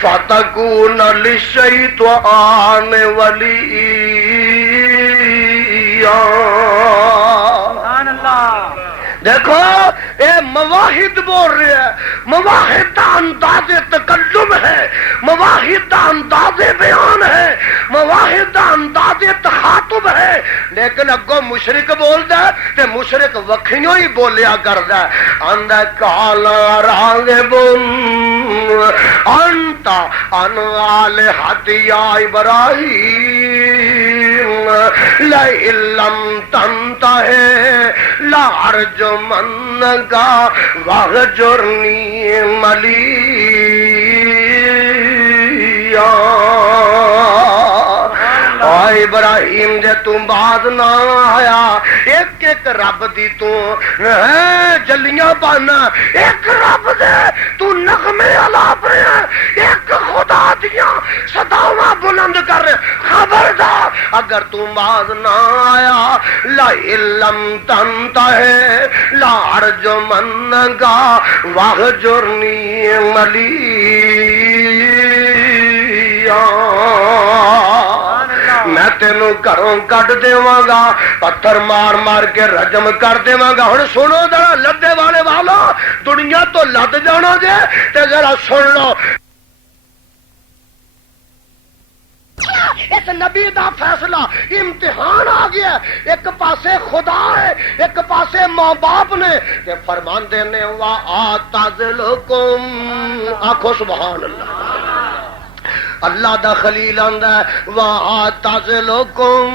فتکون للشیطان ولییا سبحان اللہ دیکھو اے مواحد بول رہے ہیں مواحد دا انداز تکلم ہے مواحد دا انداز بیان ہے مواحد دا انداز تخاطب ہے لیکن اگو مشرک بولدا ہے تے مشرک وکھیوں ہی بولیا کردا ہے اندا کالا راغب انت ان الہت یا ابراہیم لئن لم تنتہی لارجمنک واہجرنی ملیا ابراہیم جے تو باز نہ آیا ایک ایک رب دی تو جلیاں پانا ایک رب دے تو نغمے الاپ رہے ایک خدا دیاں صداواں بلند کر رہے خبردار اگر تو باز نہ آیا لئن لم تنتہی لارجمنک واہجرنی ملیا میں تینوں گھروں کٹ دیواں گا، پتھر مار مار کے رجم کر دیواں گا۔ ہن سنو ذرا لدے والے والا، دنیا تو لد جانا جے تے ذرا سن لو، اس نبی دا فیصلہ امتحان آ گیا، ایک پاسے خدا ہے ایک پاسے ماں باپ نے، کہ فرماندے نے وَآتَزِلُكُمْ، آکھو سبحان اللہ، اللہ دا خلیل آندا ہے وَآتَزِلُكُمْ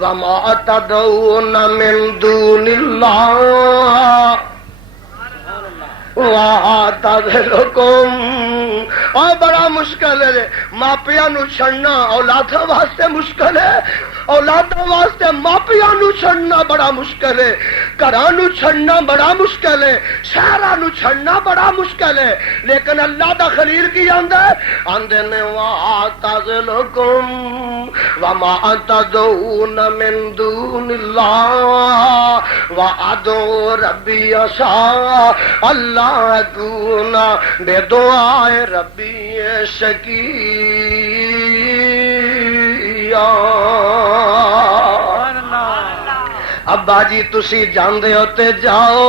وَمَا تَدْعُونَ مِن دُونِ اللَّهِ وَآتَزِلُكُمْ۔ اور بڑا مشکل ہے ماپیاں نو چھڑنا، اولاداں واسطے مشکل ہے، اولاداں واسطے ماپیاں نو چھڑنا بڑا مشکل ہے، گھراں نو چھڑنا بڑا مشکل ہے، شہراں نو چھڑنا بڑا مشکل ہے، لیکن اللہ دا خلیل کی آندا ہے، آندے نے وَآتَزِلُكُمْ وَمَا تَدْعُونَ مِن دُونِ اللَّهِ وَأَدْعُو رَبِّي عَسَىٰ أَلَّا أَكُونَ بِدُعَاءِ رَبِّي شَقِيًّا۔ ابا جی تسی جاندے ہو تے جاؤ،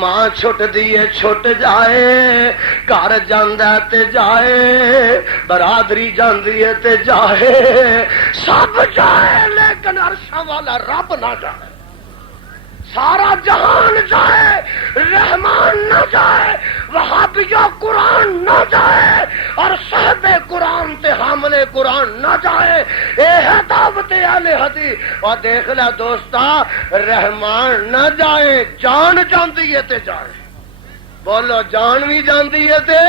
ماں چھٹ دیے چھٹ جائے، گھر جاندا تے جائے، برادری جاندی ہے تے جائے، سب جائے لیکن عرشاں والا رب نہ جائے، سارا جہان جائے رحمان نہ جائے، وہابیہ قرآن نہ جائے، اور صاحب قرآن تے حامل قرآن نہ جائے، اے ہے دعوت اہل حدیث۔ اور دیکھ لے دوستا، رحمان نہ جائے جان جاندی ہے تے جائے، بولو جان بھی جاندی ہے تے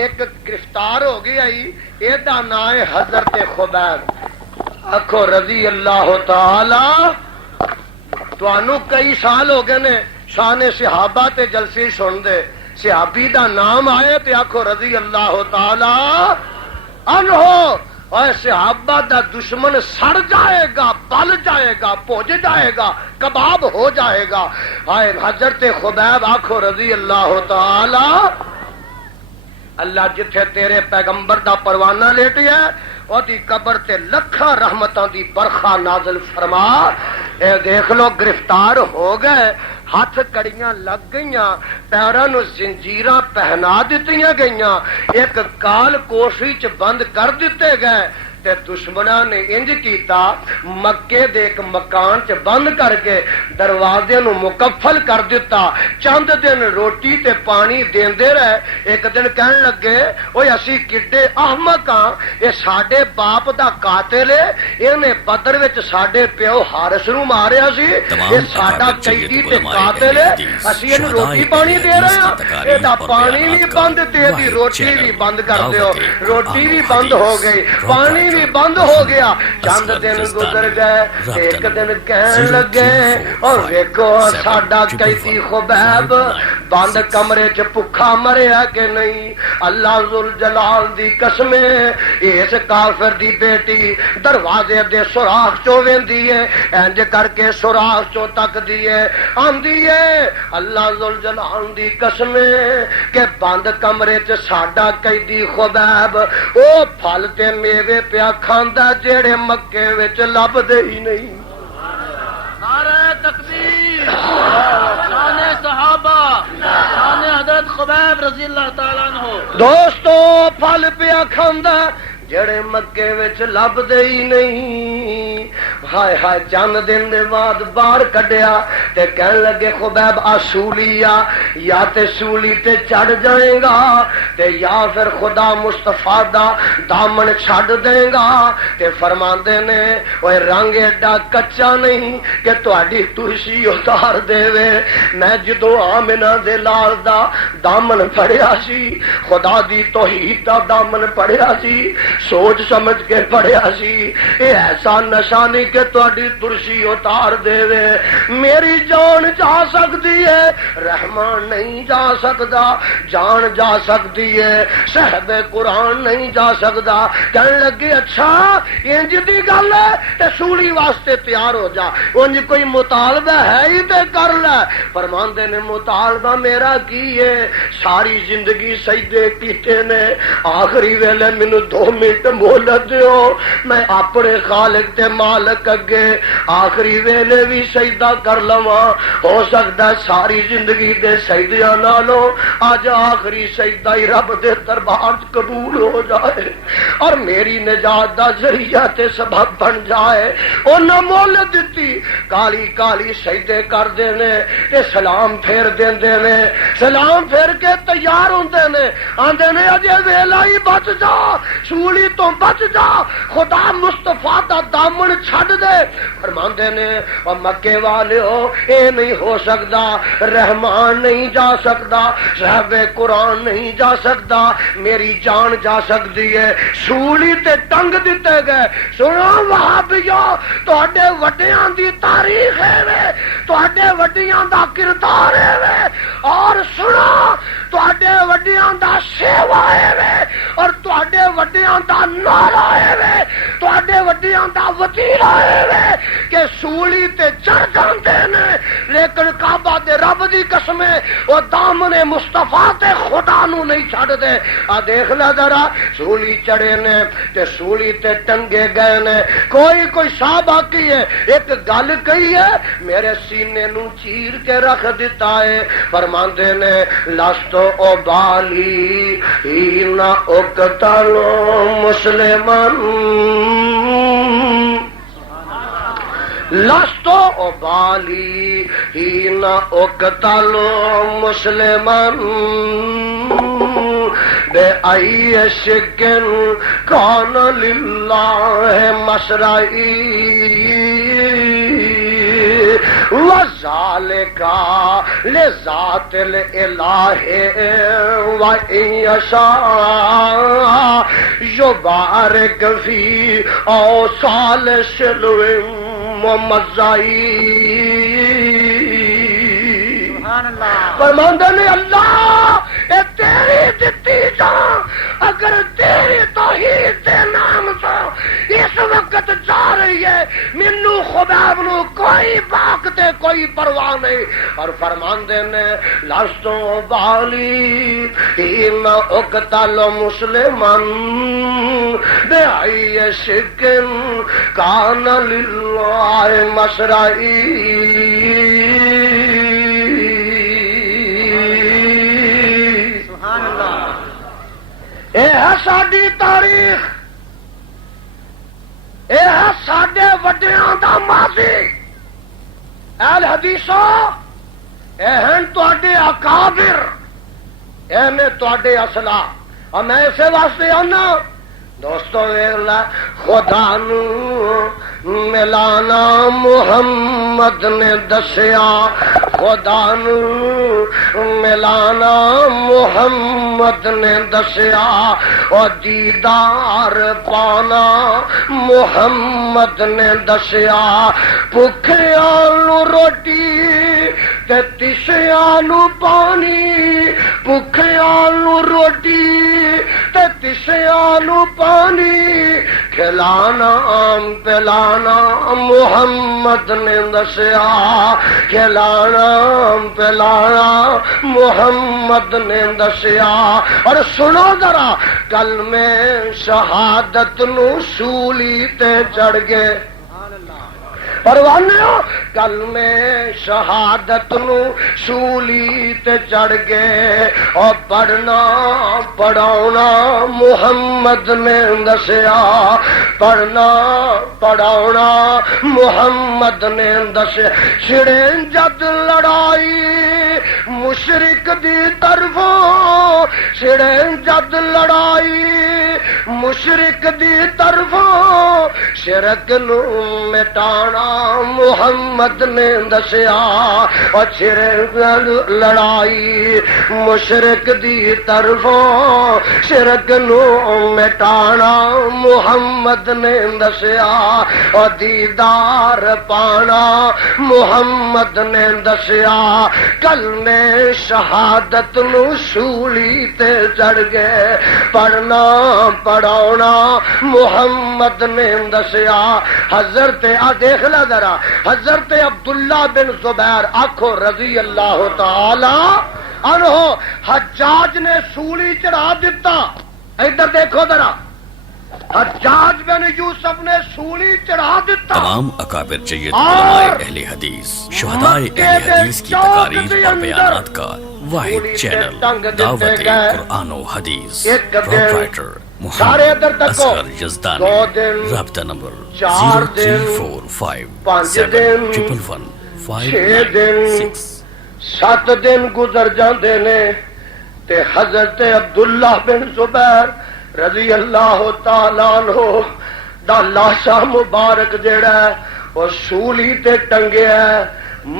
ایک گرفتار ہو گیا، ایدا نام ہے حضرت خبیب، آکھو رضی اللہ تعالی۔ تانوں کئی سال ہو گئے نے شان صحابہ تے جلسے سن دے، صحابی دا نام آئے تے آکھو رضی اللہ تعالی عنہ، اور صحابہ دا دشمن سڑ جائے گا، پل جائے گا، پوج جائے گا، کباب ہو جائے گا۔ ہائے حضرت خبیب آکھو رضی اللہ تعالی۔ اللہ جتھے تیرے پیغمبر دا پروانہ لیٹیا ہے اور دی قبر تے لکھاں رحمتاں دی برخا نازل فرما۔ اے دیکھ لو گرفتار ہو گئے، ہاتھ کڑیاں لگ گئیاں، پیراں نو زنجیراں پہنا دتیاں گئیاں، ایک کال کوشی چ بند کر دیتے گئے، تے دشمناں نے انج کیتا، مکے دے ایک مکان چ بند کر کے دروازے نو مکفل کر دیتا، چند دن روٹی تے پانی دیندے رہے۔ ایک دن کہن لگے اوے اسی کڈے احمق ہاں، اے ساڈے باپ دا قاتل ہے، اینے بدر وچ ساڈے پیو حارث نو ماریا سی، اے ساڈا قیدی تے قاتل ہے، اسی اینو روٹی پانی دے رہے ہاں، اے دا پانی بھی بند تے دی روٹی بھی بند کر دیو۔ روٹی بھی بند ہو گئی، پانی بھی بند ہو گیا۔ چند دن گزر گئے، ایک دن کہن لگے اور دیکھو ساڈا قیدی خبیب بند کمرے چ بھکھا مریا کہ نہیں؟ اللہ ذوالجلال دی قسم، اس کافر دی بیٹی دروازے دے سوراخ چوں ویندی ہے، انج کر کے سوراخ چوں تکدی ہے، آندی ہے اللہ ذوالجلال دی قسم کہ بند کمرے چ ساڈا قیدی خبیب او پھل تے میوے پیا کھاندا جیڑے مکے وچ لبدے ہی نہیں۔ نعرہ تکبیر، شان صحابہ، شان حضرت خبیب رضی اللہ تعالیٰ عنہ۔ دوستو پھل پیا کھاندا جڑے مکے وچ لبدے ہی نہیں۔ ہائے ہائے چند دن دے بعد باہر کڈیا تے کہن لگے خبیب آ سولی آ، یا تے سولی تے چڑھ جائے گا تے یا پھر خدا مصطفیٰ دا دامن چھڈ دے گا۔ تے فرماندے نے اوے رنگ ایڈا کچا نہیں کہ تہاڈی ترسی اتار دے وے۔ میں جدوں آمنہ دے لال دا دامن پھڑیا سی، خدا دی توحید دا دامن پڑھیا سی، سوچ سمجھ کے پڑھیا سی، اے ایسا نشہ نہیں کہ تہاڈی ترسی اتار دے وے۔ میری جان جا سکتی ہے، رحمان نہیں جا سکتا، جان جا سکتی ہے، صاحب قرآن نہیں جا سکتا۔ کہنے لگے اچھا انج دی گل ہے تے سولی واسطے تیار ہو جا، انج کوئی مطالبہ ہے ہی تے کر لے۔ فرماندے نے مطالبہ میرا کی ہے، ساری زندگی سجدے کیتے نے، آخری ویلے مینوں 2 منٹ مہلت دیو، میں اپنے خالق تے مالک اگے آخری ویلے بھی سجدہ کر لواں۔ ہو سکتا ہے ساری زندگی دے سجدیاں نالوں اج آخری سجدہ ہی رب دے دربار قبول ہو جائے اور میری نجات دا ذریعہ تے سبب بن جائے۔ انہاں مہلت دتی، کالی کالی سجدے کر دینے تے سلام پھیر دیندے نے، سلام پھیر کے تیار ہوندے نے، آندے نے اجے ویلا ہی بچ جا، سولی تو بچ جا، خدا مصطفیٰ دا دامن چھڈ دے۔ فرماندے نے او مکے والےو اے نہیں ہو سکتا، رحمان نہیں جا سکتا، صاحب قرآن نہیں جا سکتا، میری جان جا سکتی ہے، سولی تے ٹنگ دیتے گئے۔ سنو وہابیو، تواڈے وڈیاں دی تاریخ ہے وے، تواڈے وڈیاں دا کردار ہے وے، اور سنو تواڈے وڈیاں دا سیوا ہے وے، اور تواڈے وڈیاں دا نعرہ ہے وے، تواڈے وڈیاں دا وتیرا ہے وے کہ سولی تے چڑھ جاندے نے، لیکن کعبہ دے رب دی قسم او دامن مصطفیٰ تے خدا نو نہیں چھڈ دے۔ آ دیکھ لے ذرا، سولی چڑھے نے تے سولی تے ٹنگے گئے نے، کوئی صحابہ کی ہے ایک گل کہی ہے، میرے سینے نو چیر کے رکھ دیتا ہے۔ فرماندے نے لستو ابالی حین اقتل مسلمان، لستو ابالی حین اقتل مسلمان بے ای شکن کان للہ مسرائی وذالک لذات الالہ وان یشاء یبارک فی اوصال شلو ممزائی۔ فرماندے نے اللہ اے تیری دتی جان اگر تیری توحید دے نام تو اس وقت جا رہی ہے، مینوں خباب نو کوئی باک تے کوئی پرواہ نہیں۔ اور فرماندے نے لستو بالی حین اقتل مسلمان بے ای شکن کان للہ مسرائی۔ اے ہے ساڈی تاریخ، اے ہے ساڈے وڈیاں دا ماضی۔ اہل حدیثو، اے ہیں تواڈے اکابر، اے نے تواڈے اصلا، اور میں اسے واسطے آنا دوستو ویلا خدا نو ملانا محمد نے دسیا، خدا نو ملانا محمد نے دسیا، اور دیدار پانا محمد نے دسیا۔ بھکھیاں نو روٹی تے تشیاں نو پانی، بھکھیاں نو روٹی تے تشیاں نو پانی، کھلانا پلانا محمد نے دسیا، کھلانا پلانا محمد نے دسیا۔ اور سنو ذرا، کل میں شہادت نو سولی تے چڑھ گئے، پروانیو کل میں شہادت نو سولی تے چڑھ گئے، اور پڑھنا پڑھاؤنا محمد نے دسیا، پڑھنا پڑھاؤنا محمد نے دسیا۔ چھڑے جد لڑائی مشرک دی طرفوں، چھڑے جد لڑائی مشرک دی طرفوں، شرک نو مٹانا محمد نے دسیا، اور شرک لڑائی مشرک دی طرفوں، شرک نو مٹانا محمد نے دسیا، اور دیدار پانا محمد نے دسیا۔ کل میں شہادت نو سولی تے چڑھ گئے، پڑھنا پڑھاؤنا محمد نے دسیا۔ حضرت دیکھ لا ذرا، حضرت عبداللہ بن زبیر آنکھو رضی اللہ تعالی عنہ، حجاج نے سولی چڑھا دیتا، ادھر دیکھو ذرا، یوسف نے سولی چڑھا دیتا. تمام اکابر جید علماء اہل حدیث شہدائے اہل حدیث کی تقاریر اور بیانات کا واحد چینل دعوت قرآن و حدیث. پروپرائٹر محمد اصغر یزدانی. رابطہ نمبر 034571111596. 7 دن گزر جاندے نے تے حضرت عبداللہ بن زبیر رضی اللہ تعالیٰ عنہ دا لاشا مبارک جڑا ہے وہ سولی تے ٹنگیا ہے.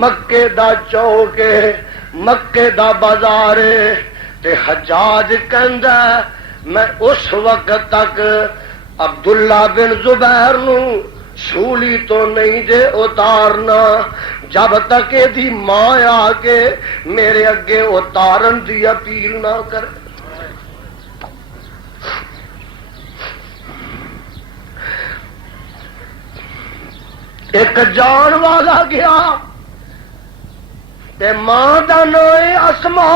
مکے دا چوک ہے، مکے دا بازار ہے تے حجاج کہندا ہے میں اس وقت تک عبداللہ بن زبیر نو سولی تو نہیں دے اتارنا جب تک یہ دی ماں آ کے میرے اگے اتارن دی اپیل نہ کر. ایک جان والا گیا تے ماں دا نام اسما،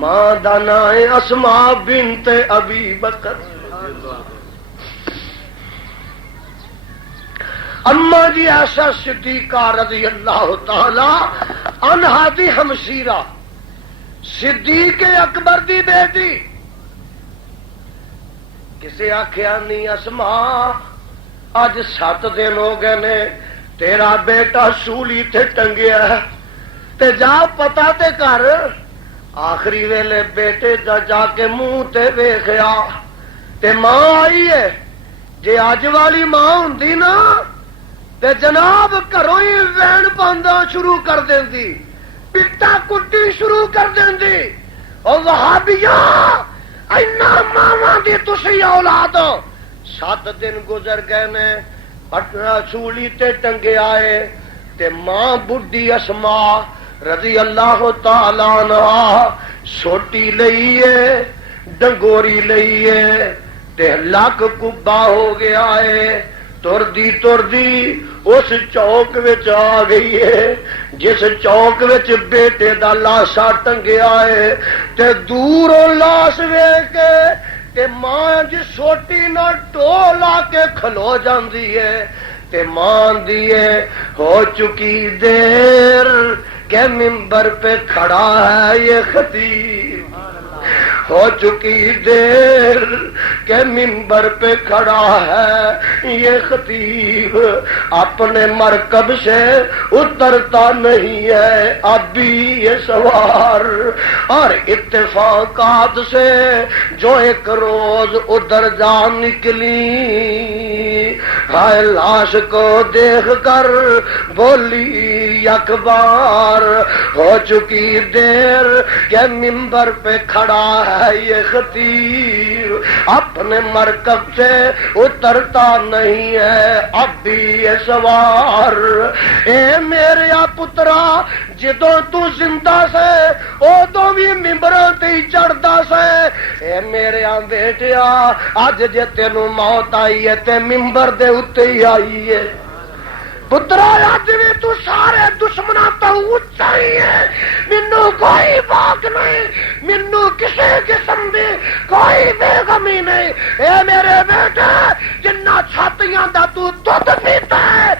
ماں دا نام اسما بنت ابی بکر. اما جی ایسا صدیقہ رضی اللہ تعالی عنہا دی ہمشیرہ صدیق اکبر دی بیٹی. کسے آخیا نہیں اسما اج 7 دن ہو گئے نے تیرا بیٹا سولی تے ٹنگیا ہے تے جا پتا تے کر. آخری ویلے بیٹے جا کے منہ تے ویکھیا تے ماں آئی ہے. جے اج والی ماں ہوندی نا تے جناب گھروں ہی وین پاندا شروع کر دیندی، پٹا کٹی شروع کر دیندی. او وہابیاں اینا ماواں دی تسی اولاد. 7 دن گزر گئے نے پٹنا سولی تے ٹنگے آئے تے ماں بڈھی اسما رضی اللہ تعالی عنہا سوٹی لئیے ڈنگوری لئیے تے لک کبا ہو گیا ہے. تردی تردی اس چوک وچ آ گئی ہے جس چوک وچ بیٹے دا لاشا ٹنگیا ہے تے دوروں لاش ویکھ کے تے ماں جی سوٹی نہ ٹول آ کے کھلو جاندی ہے تے ماں دیے ہو چکی دیر کہ ممبر پہ کھڑا ہے یہ خطیب. ہو چکی دیر کہ ممبر پہ کھڑا ہے یہ خطیب. اپنے مرکب سے اترتا نہیں ہے اب بھی یہ سوار. اور اتفاقات سے جو ایک روز ادھر جا نکلی ہائے لاش کو دیکھ کر بولی اکبار. ہو چکی دیر کہ ممبر پہ کھڑا ہے یہ خطیب. اپنے مرکب سے اترتا نہیں ہے اب بھی یہ سوار. اے میرے پترا جدوں تو زندہ سے ادوں بھی ممبراں تے چڑھدا سے. اے میرے بیٹیا اج جے تینوں موت آئی ہے تے ممبر دے اتے ہی آئی ہے. پترا اج بھی تو سارے دشمناں تو اچا ہی ہے. مینوں کوئی باک نہیں، مینوں کسی قسم دی کوئی بے غمی نہیں. اے میرے بیٹے جنہ چھاتیاں دا تو دودھ پیتا ہے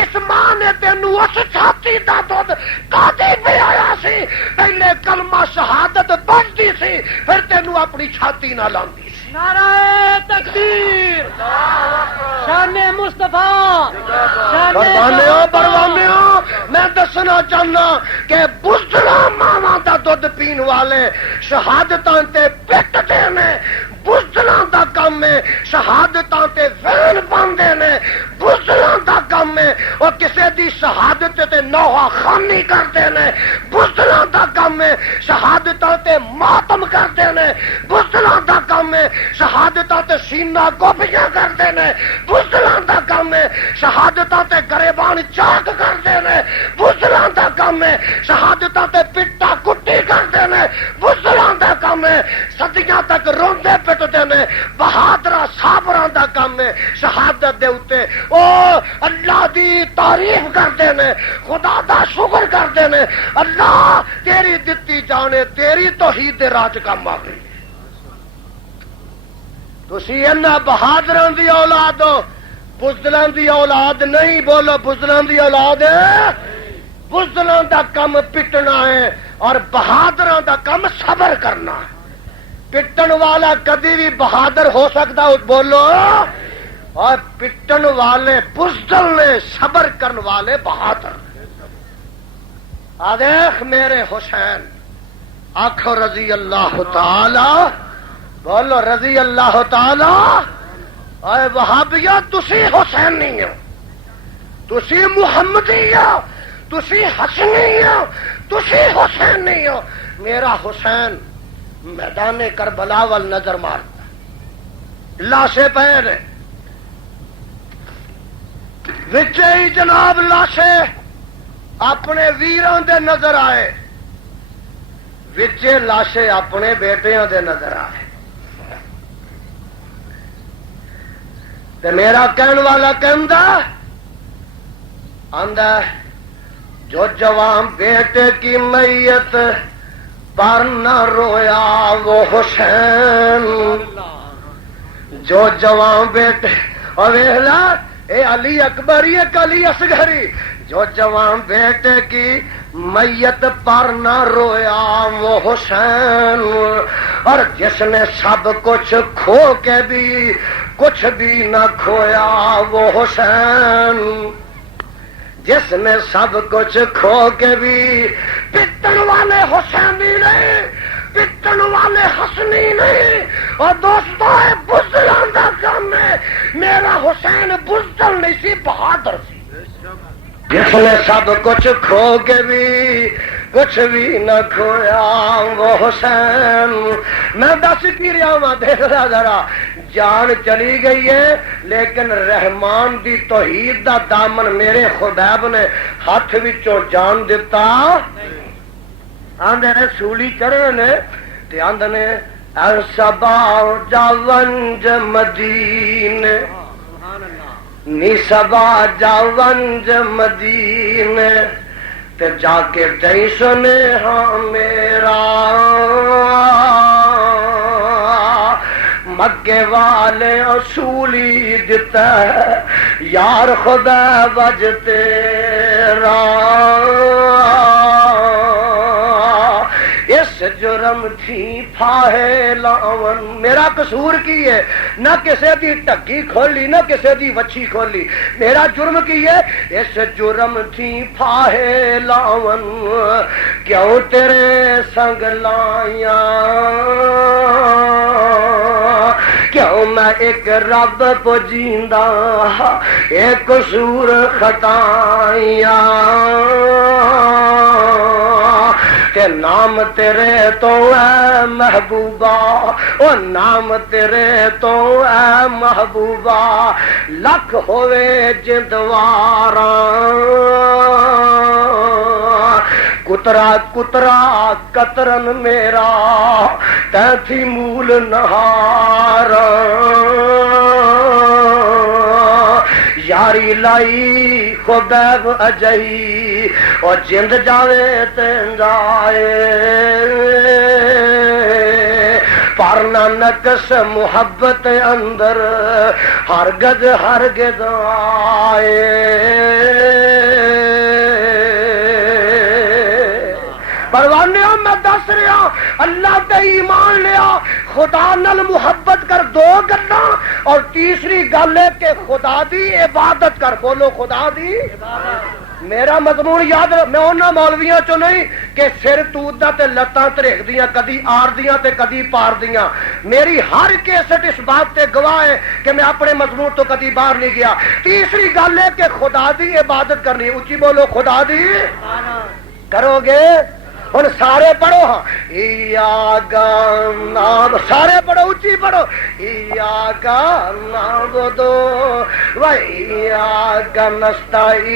اس ماں نے تینوں اس چھاتی دا دودھ کاتی پیا سی. پہلے کلمہ شہادت پڑھتی سی پھر تینوں اپنی چھاتی نہ لاندی. نعرہ تکبیر، شان مصطفیٰ، پروانیوں میں دسنا چاہنا کہ بزدلاں ماواں دا دودھ پین والے شہادتاں تے پٹدے نے. بزدلاں دا کم ہے شہادتاں تے وین پاندے نے. بزدلاں دا کم ہے وہ کسے دی شہادت تے نوحہ خانی کردے نے. بزدلاں دا کم ہے شہادتاں تے ماتم کردے نے. بزدلاں دا کم ہے شہادتاں تے سینہ گوبیاں کردے نے. بزدلاں دا کم ہے شہادتاں تے گریبان چاک کردے نے. بزدلاں دا کم ہے شہادتاں تے پٹا کٹی کردے نے. بزدلاں دا کم ہے صدیاں تک روندے پٹدے نے. بہادرہ صابراں دا کم ہے شہادت دے اوتے او اللہ دی تعریف کردے نے، خدا دا شکر کردے نے. اللہ تیری دتی جانے تیری توحید دے راج کم آ گئی. تسی انہاں بہادراں دی اولاد ہو، بزدلاں دی اولاد نہیں. بولو بزدلاں دی اولاد ہے. بزدلاں دا کم پٹنا ہے اور بہادراں دا کم صبر کرنا ہے. پٹن والا کدی بھی بہادر ہو سکتا. بولو. اور پٹن والے بزدل نے، صبر کرن والے بہادر. دیکھ میرے حسین، آخو رضی اللہ تعالی. بولو رضی اللہ تعالی. اے وہابیہ تسی حسینی ہو، تسی محمدی ہو، تسی حسنی ہو، تسی حسینی ہو. میرا حسین میدان کربلا وال نظر مارتا، لاشیں پے نے وچے ہی جناب، لاشیں اپنے ویراں دے نظر آئے، وچے لاشیں اپنے بیٹیاں دے نظر آئے. تے میرا کہن والا کہندا آندا جو جوان بیٹے کی میت پر نہ رویا وہ حسین. جو جوان بیٹے اور ویلا اے علی اکبری ایک علی اصغری، جو جوان بیٹے کی میت پر نہ رویا وہ حسین. اور جس نے سب کچھ کھو کے بھی کچھ بھی نہ کھویا وہ حسین. جس نے سب کچھ کھو کے بھی پٹن والے حسینی نہیں، پٹن والے حسنی نہیں. اور دوستو بزدلاں دا کام ہے. میرا حسین بزدل نہیں سی، بہادر سی. جس نے سب کچھ کھو کے بھی کچھ بھی نہ کھویا وہ حسین. میں دس کی رہا ہوں، دیکھ رہا ذرا، جان چلی گئی ہے لیکن رحمان دی توحید دا دامن میرے خبیب نے ہاتھ وچوں جان دیتا. آندے نے سولی چڑھے نے تے آندے نے سبا جاونج مدینے نی سبا جاونج مدینے تے جا کے دئی سنے ہاں میرا مکے والے اصولی دیتا ہے یار خدا وج تیرا. اس جرم تھی پھاہے لاون. میرا قصور کی ہے؟ نہ کسے دی ٹکی کھولی نہ کسے دی وچھی کھولی. میرا جرم کی ہے؟ اس جرم تھی پھاہے لاون. کیوں تیرے سنگ لائیاں، کیوں میں ایک رب کو جیندا ایک قصور خطائیاں. کہ نام تیرے تو اے محبوبہ، او نام تیرے تو اے محبوبہ لکھ ہوئے جندواراں. کترا کترا قطرن میرا تیتھی مول نہار. یاری لائی خبیب اجئی اور جند جاوے تین جائے. پارنا نقص محبت اندر ہرگز ہرگز آئے. پروانیوں میں دس رہا اللہ تے ایمان لیا، خدا نال محبت کر، دو گلاں. اور تیسری گل ہے کہ خدا دی عبادت کر. بولو خدا دی. میرا مضمون یاد رکھ، میں انہاں مولویاں چوں نہیں کہ سر تودا تے لتاں تریک دیاں، کدی آر دیاں تے کدی پار دیاں. میری ہر کیسٹ اس بات تے گواہ ہے کہ میں اپنے مضمون تو کدی باہر نہیں گیا. تیسری گل ہے کہ خدا دی عبادت کرنی. اچھی بولو خدا دی کرو گے. ہن سارے پڑھو ہاں ایاکا نعبد، سارے پڑھو اچھی پڑھو ایاکا نعبد و ایاکا نستعین.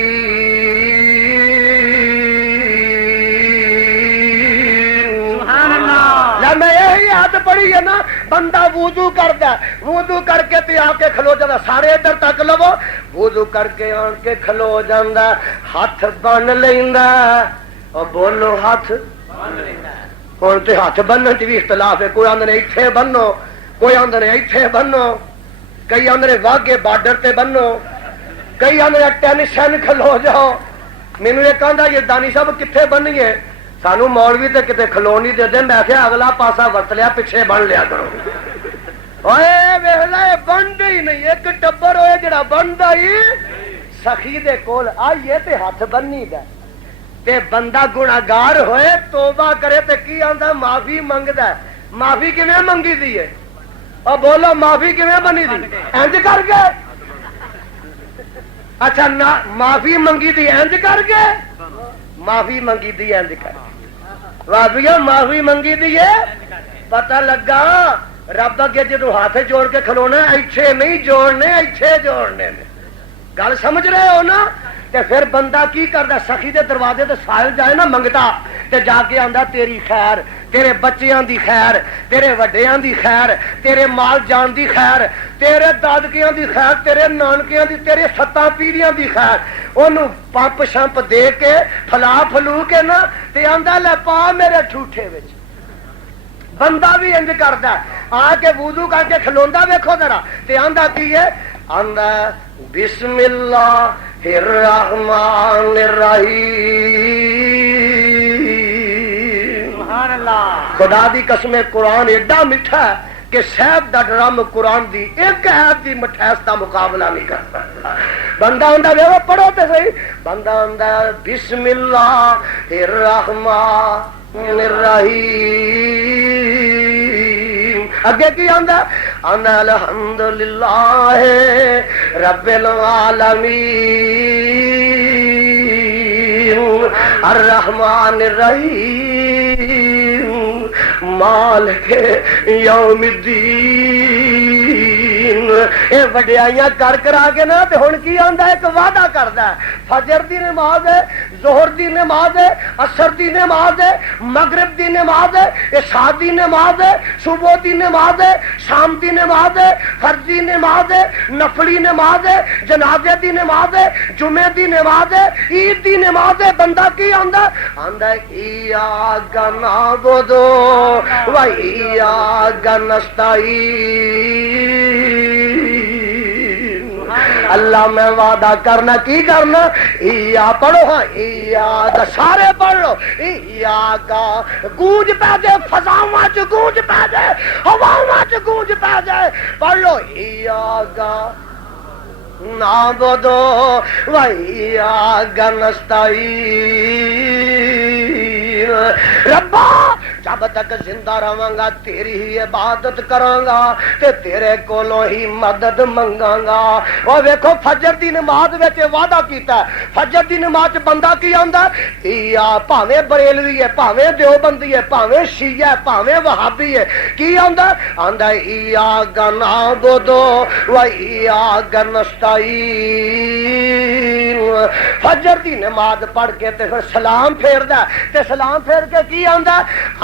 سبحان اللہ. میں یہی یاد پڑھی ہے نا، بندہ وضو کرتا ہے، وضو کر کے تے آ کے کھلو جاتا. سارے ادھر تک لو، وضو کر کے آن کے کھلو جاتا، ہاتھ بن لیندا. اور بولو ہاتھ ہوں تو ہاتھ بننے بھی اختلاف ہے. کوئی آدھے اتنے بنو، کوئی آندے ایتھے بنو، کئی آندے واگے بارڈر تے بنو، کئی آندے ٹینشن کھلو جاؤ. مینوں ایک آندا یہ دانی صاحب کتنے بنیے؟ سانو مولوی تے کتے کھلو نہیں دے دے. میں کہیا اگلا پاسا ورت لیا، پیچھے بن لیا کرو. اوئے ویلا بندا ہی نہیں، ایک ٹبر ہوئے جڑا بندا ہی سخی دے کول آئیے تے ہاتھ بننی دا تے بندہ گناہگار ہوئے توبہ کرے تے کی آندا معافی منگدا ہے. معافی کیویں منگی دی ہے؟ اور بولو معافی کیویں بنی دی؟ انج کر کے. اچھا نہ معافی منگی دی انج کر کے، معافی منگی دی انج کر کے. معافیا معافی منگی دی ہے. پتہ لگا رب اگے جدو ہاتھ جوڑ کے کھلونا ایتھے نہیں جوڑنے، ایتھے جوڑنے نے. گل سمجھ رہے ہو نا؟ تے پھر بندہ کی کردا سخی دے دروازے تے سائل جائے نا منگتا تے جا کے آندا تیری خیر، تیرے بچیاں دی خیر، تیرے وڈیاں دی خیر، تیرے مال جان دی خیر، تیرے دادکیاں دی خیر، تیرے نانکیاں دی، تیرے ستاں پیڑیاں دی خیر. اونوں پمپ شمپ دے کے پھلا پھلو کے نا تے آندا لے پا میرے ٹھوٹھے وچ. بندہ بھی انج کردا آ کے وضو کر کے کھلوندا ویکھو ذرا تے آندا کی ہے؟ آندا بسم اللہ الرحمن الرحیم. سبحان اللہ. خدا دی قسم قرآن ایڈا میٹھا ہے کہ شہد دا ڈرم قرآن دی ایک عیب دی مٹھاس دا مقابلہ نہیں کر سکتا. بندہ آندا ویو پڑھو تے صحیح. بندہ آندا بسم اللہ الرحمن الرحیم. اگے کی آندا؟ آندا الحمدللہ رب العالمین الرحمن الرحیم مالک یوم الدین. اے وڈیائیاں کر کرا کے نا تے ہن کی آندا ایک وعدہ کردا ہے. فجر دی نماز ہے، ظہر دی نماز ہے، عصر دی نماز ہے، مغرب دی نماز ہے، عشاء دی نماز ہے، صبح دی نماز ہے، شام دی نماز ہے، فرضی نماز ہے، نفلی نماز ہے، جنازے دی نماز ہے، جمعے دی نماز ہے، عید دی نماز ہے. بندہ کی آندا؟ آندا ایاک نعبد و ایاک نستعین. اللہ میں وعدہ کرنا کی کرنا؟ یا پڑھو ہاں یا سارے پڑھ لو. یا کا گونج پہ جائے، فضاواں چ گونج پہ جائے، ہواواں چ گونج پہ جائے. پڑھ لو یا کا نعبد و ایاک نستعین. ربا جب تک زندہ رہاں گا تیری ہی عبادت کراں گا تے تیرے کولوں ہی مدد منگاں گا. اور ویکھو فجر دی نماز وچ وعدہ کیتا ہے. فجر دی نماز بندہ کی آندا؟ یا بھاویں بریلوی ہے، بھاویں دیوبندی ہے، بھاویں شیعہ ہے، بھاویں وہابی ہے، کی آندا؟ آندا ایاک نعبد و ایاک نستعین. فجر دی نماز پڑھ کے تے پھر سلام پھیردا تے سلام پھیر کے کی آندا؟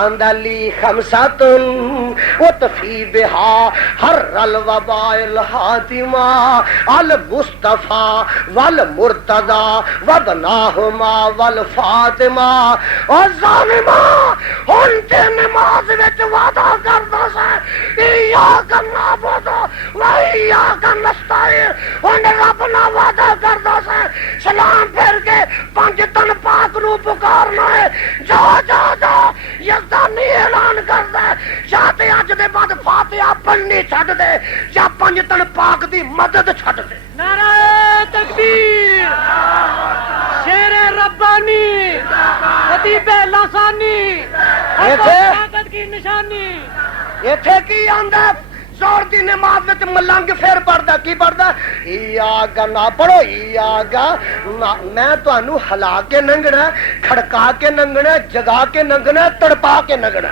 آندا لی خمسۃ وطفی بہا ہر الوباء الحاتمہ المصطفیٰ والمرتضی وابناہما والفاطمہ. اور ظالمہ ہن تے نماز وچ وعدہ کردا سی ایاک نعبد و ایاک نستعین. ہن رب نال وعدہ کردا سی سلام پھیر کے پنج تن پاک نو پکارنا ہے. جا جا جا یزدانی اعلان کردا ہے یا تے اج دے بعد فاتحہ پڑھنی چھڈ دے یا پنج تن پاک دی مدد چھڈ دے. نعرہ تکبیر، شیر ربانی، خطیب لسانی، طاقت کی نشانی. ایتھے کی آندا؟ زور دی نماز وچ ملنگ پھر پڑھدا کی پڑھدا؟ ایاک نہ پڑھو ایاک. میں تانوں ہلا کے ننگنا، کھڑکا کے ننگنا، جگا کے ننگنا، تڑپا کے ننگنا،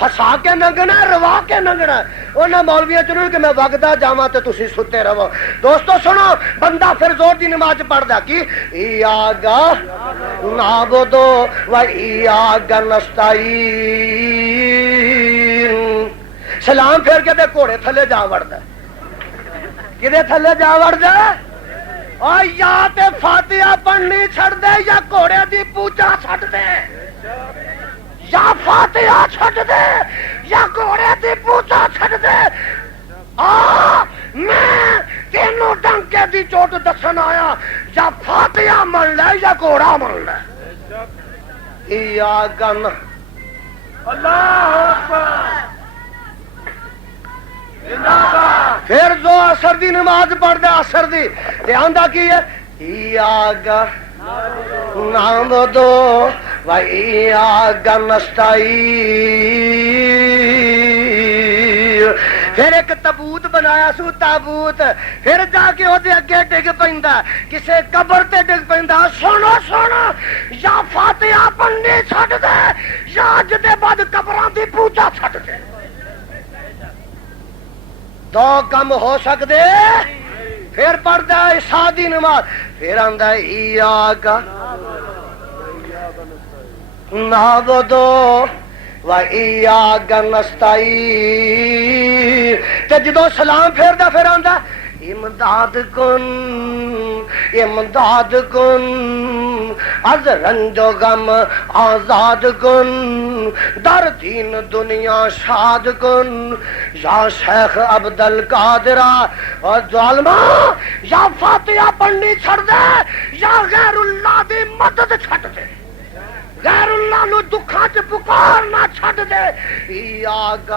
ہسا کے ننگنا، روا کے ننگنا. انہاں مولویاں چنو کہ میں وگدا جاواں تے تسی ستے رہو. دوستو سنو، بندہ پھر زور دی نماز پڑھدا کی ایاک نعبد و ایاک نستعین. سلام پھیر کے دے گھوڑے تھلے جا وڑدا. کدے تھلے جا وڑدا؟ اور یا تے فاتحہ پڑھنی چھڑ دے یا گھوڑے دی پوجا چھڑ دے. یا فاتحہ چھڑ دے یا گھوڑے دی پوجا چھڑ دے. دی چوٹ دسن آیا یا فاتحہ من لے یا گھوڑا من لے ایاکن پھر جو اثر دی نماز پڑھ دے اثر دی تے آندا کی ہے ایاکن نعبدو و ایاکن نستعین پھر ایک تابوت بنایا سو تابوت پھر جا کے وہ اگے ڈگ پیندا کسے قبر تے ڈگ پیندا سنو سنو یا فاتحہ پڑھنی چھڈ دے یا اج دے بعد قبراں دی پوجا چھڈ دے دو کم ہو سکدے پھر پڑھدا ہے سادی نماز پھر آندا ایاکا نعبدو و ایاک نستعین تے جدو سلام پھیردا پھر آندا امداد کن از رنج و غم آزاد کن در دین دنیا شاد کن یا شیخ عبدالقادرہ اور ظالمہ یا فاتحہ پڑھنی چھڑ دے یا غیر اللہ دی مدد چھڑ دے غیر اللہ نو دکھاں چ پکارنا چھڈ دے ایاک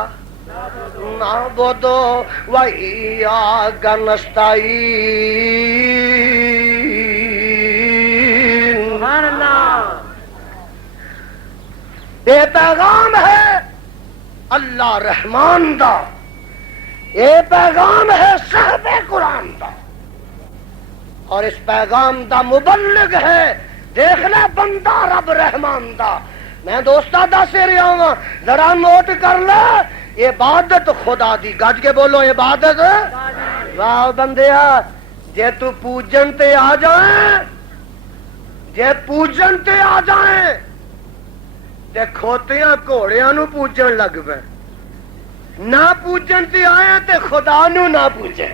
نعبدو و ایاک نستعین سبحان اللہ یہ پیغام ہے اللہ رحمان دا یہ پیغام ہے صاحب قرآن دا اور اس پیغام دا مبلغ ہے دیکھ لے بندہ رب رحمان دا میں دوستا دس رہا ہوں ذرا نوٹ کر لے عبادت خدا دی گج کے بولو عبادت واہ بندیا جے تو پوجن تے آ جائیں جے پوجن تے آ جائیں تے کھوتیاں گھوڑیاں نو پوجن لگ پے نہ پوجن تے آئے تے خدا نو نہ پوجے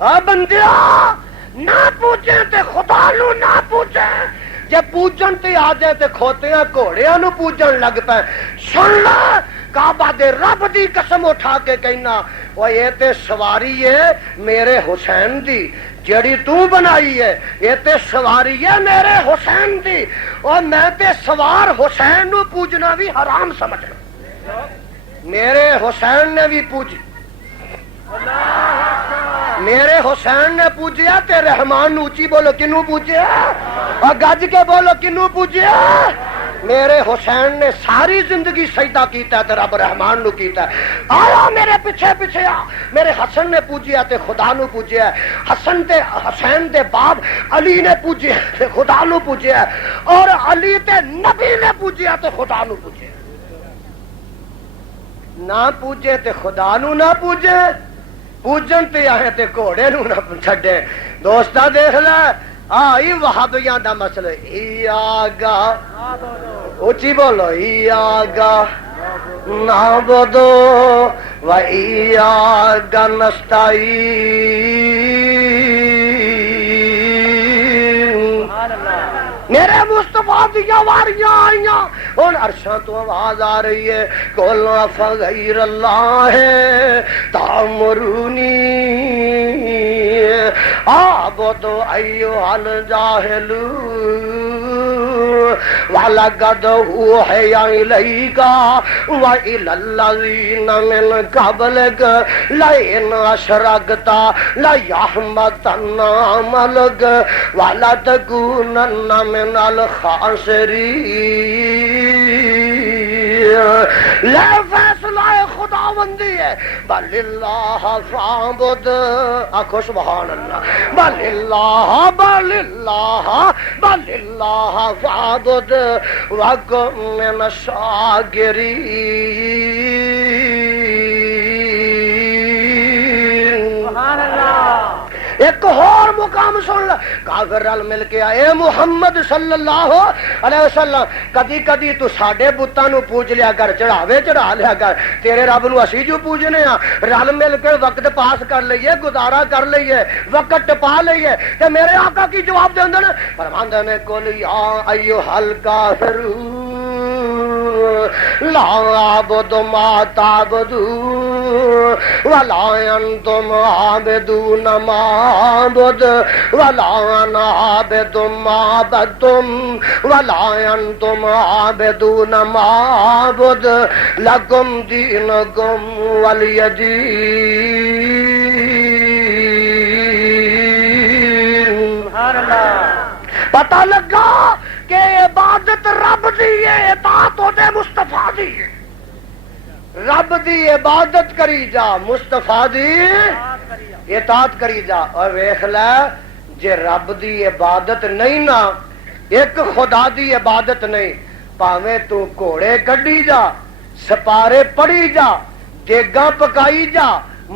آ بندیا نہ پوجے تے خدا نو نہ پوجے جے پوجن تے آ جائے تے کھوتیاں گھوڑیاں نو پوجن لگ پے سن لے کعبہ دے رب دی قسم اٹھا کے کہنا وہ یہ تے سواری ہے میرے حسین دی جڑی تو بنائی ہے یہ تے سواری ہے میرے حسین دی اور میں تے سوار حسین نو پوجنا بھی حرام سمجھنا میرے حسین نے بھی پوجی میرے حسین نے پوجیا تے رحمان نو اونچی بولو کنو پوجیا اور گج کے بولو کنو پوجیا میرے حسین نے ساری زندگی سجدہ کیتا ہے تے رب رحمان نو کیتا ہے آیا میرے پیچھے پیچھے آ میرے حسن نے پوجیا تے خدا نو پوجیا ہے حسین دے باپ علی نے پوجیا تے خدا نو پوجیا ہے اور علی تے نبی نے پوجیا تے خدا نو پوجیا نہ پوجے تے خدا نو نہ پوجے پوجن تے آئے تے گھوڑے نو نہ چھڈے دوستا دیکھ لے آئی وہابیاں دا مسئلہ ایاک اونچی بولو ایاک نعبدو و ایاک نستعین میرے مصطفیٰ دیا واریاں آئیاں ان عرشاں تو آواز آ رہی ہے قل فغیر اللہ تامرونی اعبد ایھا الجاہلون وَلَقَدْ أُوحِیَ إِلَیْکَ وَإِلَى الَّذِینَ مِن قَبْلِکَ لَئِنْ أَشْرَکْتَ لَیَحْبَطَنَّ عَمَلُکَ وَلَتَکُونَنَّ مِنَ الْخَاسِرِینَ لے فیصلہ خداوندی ہے بل اللہ فاعبد آکھو سبحان اللہ بل اللہ فاعبد وکن من الشاکرین سبحان اللہ ایک اور مقام سن لے کافر رل مل کے اے محمد صلی اللہ علیہ وسلم کدی کدی تو ساڈے بتاں نو پوج لیا کر چڑھاوے چڑھا لیا کر تیرے رب نو اسی جو پوجنے ہاں رل مل کے وقت پاس کر لئیے گزارا کر لئیے وقت ٹپا لئیے تے میرے آقا کی جواب دیندے نے فرماندے نے قل یا ایھا الکافرون لا اعبد ما تعبدون ولا انتم عابدون ما اعبد ولا انا عابد ما عبدتم ولا انتم عابدون ما اعبد لكم دينكم ولي دين. سبحان اللہ. پتہ لگا کہ عبادت رب دی ہے، اطاعت ہوتے مصطفیٰ دی ہے. رب دی عبادت کری جا، مصطفیٰ دی اطاعت کری جا. اور ویکھ لے جے رب دی عبادت نہیں نا، ایک خدا دی عبادت نہیں، پاویں تو گھوڑے کڈی جا، سپارے پڑھی جا، دیگاں پکائی جا،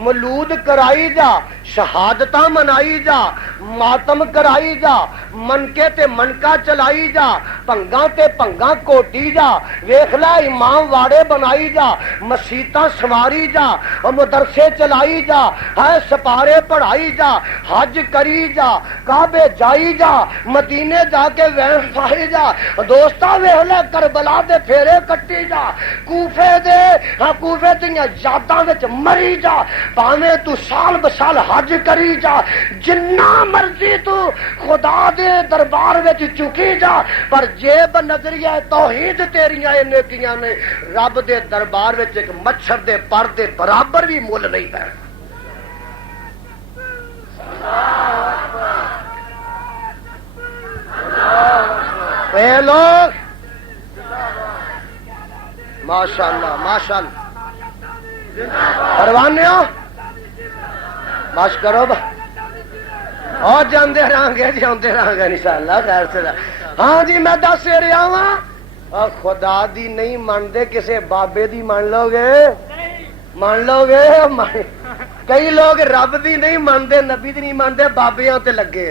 ملود کرائی جا، شہادتاں منائی جا، ماتم کرائی جا، منکے تے منکا چلائی جا، پنگاں تے پنگاں کوٹی جا، ویکھ لے امام واڑے بنائی جا، مسیتاں سواری جا، مدرسے چلائی جا، ہے سپارے پڑھائی جا، حج کری جا، کعبے جائی جا، مدینے جا کے وین پائی جا، دوستا ویکھ لے کربلا دے پھیرے کٹی جا، کوفے دے کوفے دیاں یاداں وچ مری جا، پاویں تو سال بسال حج کری جا، جنہ مرضی تو خدا دے دربار وچ چکی جا، پر جیب نظریہ توحید تیریاں نیکیاں نے رب دے دربار وچ ایک مچھر دے پر دے برابر بھی مول نہیں پے. اے لوگ ماشاءاللہ ماشاءاللہ پروانے ہو بس کرو با اور جاندے رہاں گے جی آندے رہاں گے انشاءاللہ خیر سے. ہاں جی میں دس رہا ہوں خدا دی نہیں مانتے کسے بابے دی مان لو گے مان لو گے. کئی لوگ رب دی نہیں مانتے نبی دی نہیں مانتے بابیاں تے لگے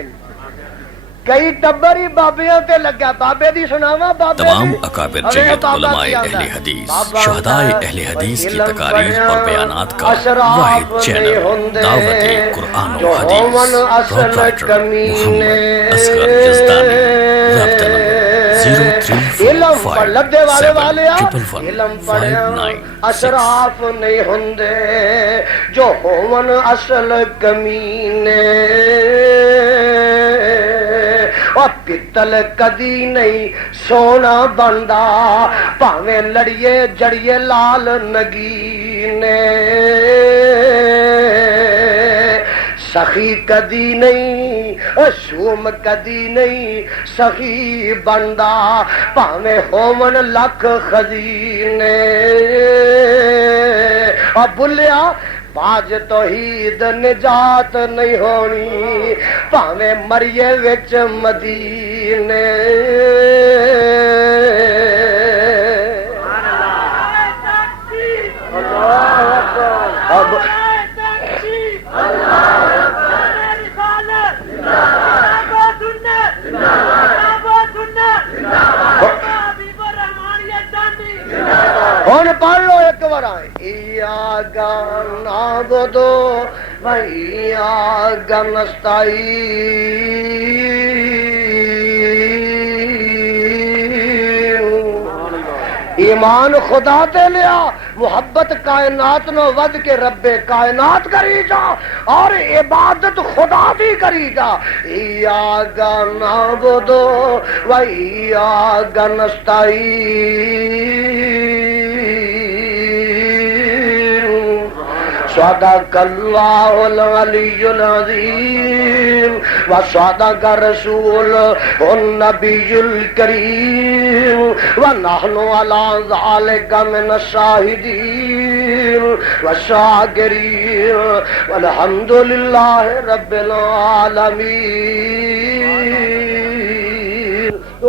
کئی ٹبر ہی بابیاں تے لگا. بابے دی سناوا بابے تمام اکابر جید علماء اہل حدیث شہداء اہل حدیث کی تقاریر اور بیانات کا واحد چینل دعوت قرآن و حدیث. پروپرائٹر محمد اصغر یزدانی. رابطہ نمبر علم پڑھ لدے والے والے علم پڑھیا 0345759. اشراف نہیں ہوندے جو ہون اصل کمینے اور پتل کدی نہیں سونا بندا پاویں لڑیے جڑیے لال نگینے. سخی کدی نہیں شوم کدی نہیں سخی بندا پاویں ہوون لکھ خزینے. اور بلیا باج توحید نجات نہیں ہونی پاویں مریے وچ مدینے. اب ہن پڑھ لو ایک بار ایاکا نعبدو و ایاکا نستعین. ایمان خدا تے لیا محبت کائنات نو ود کے رب کائنات کری جا اور عبادت خدا دی کری جا. ایاکا نعبدو و ایاکا نستعین. صدق اللہ العلی العظیم وصدق رسول النبی الکریم ونحن علی ذلک من الشاہدین والشاکرین والحمد للہ رب العالمین.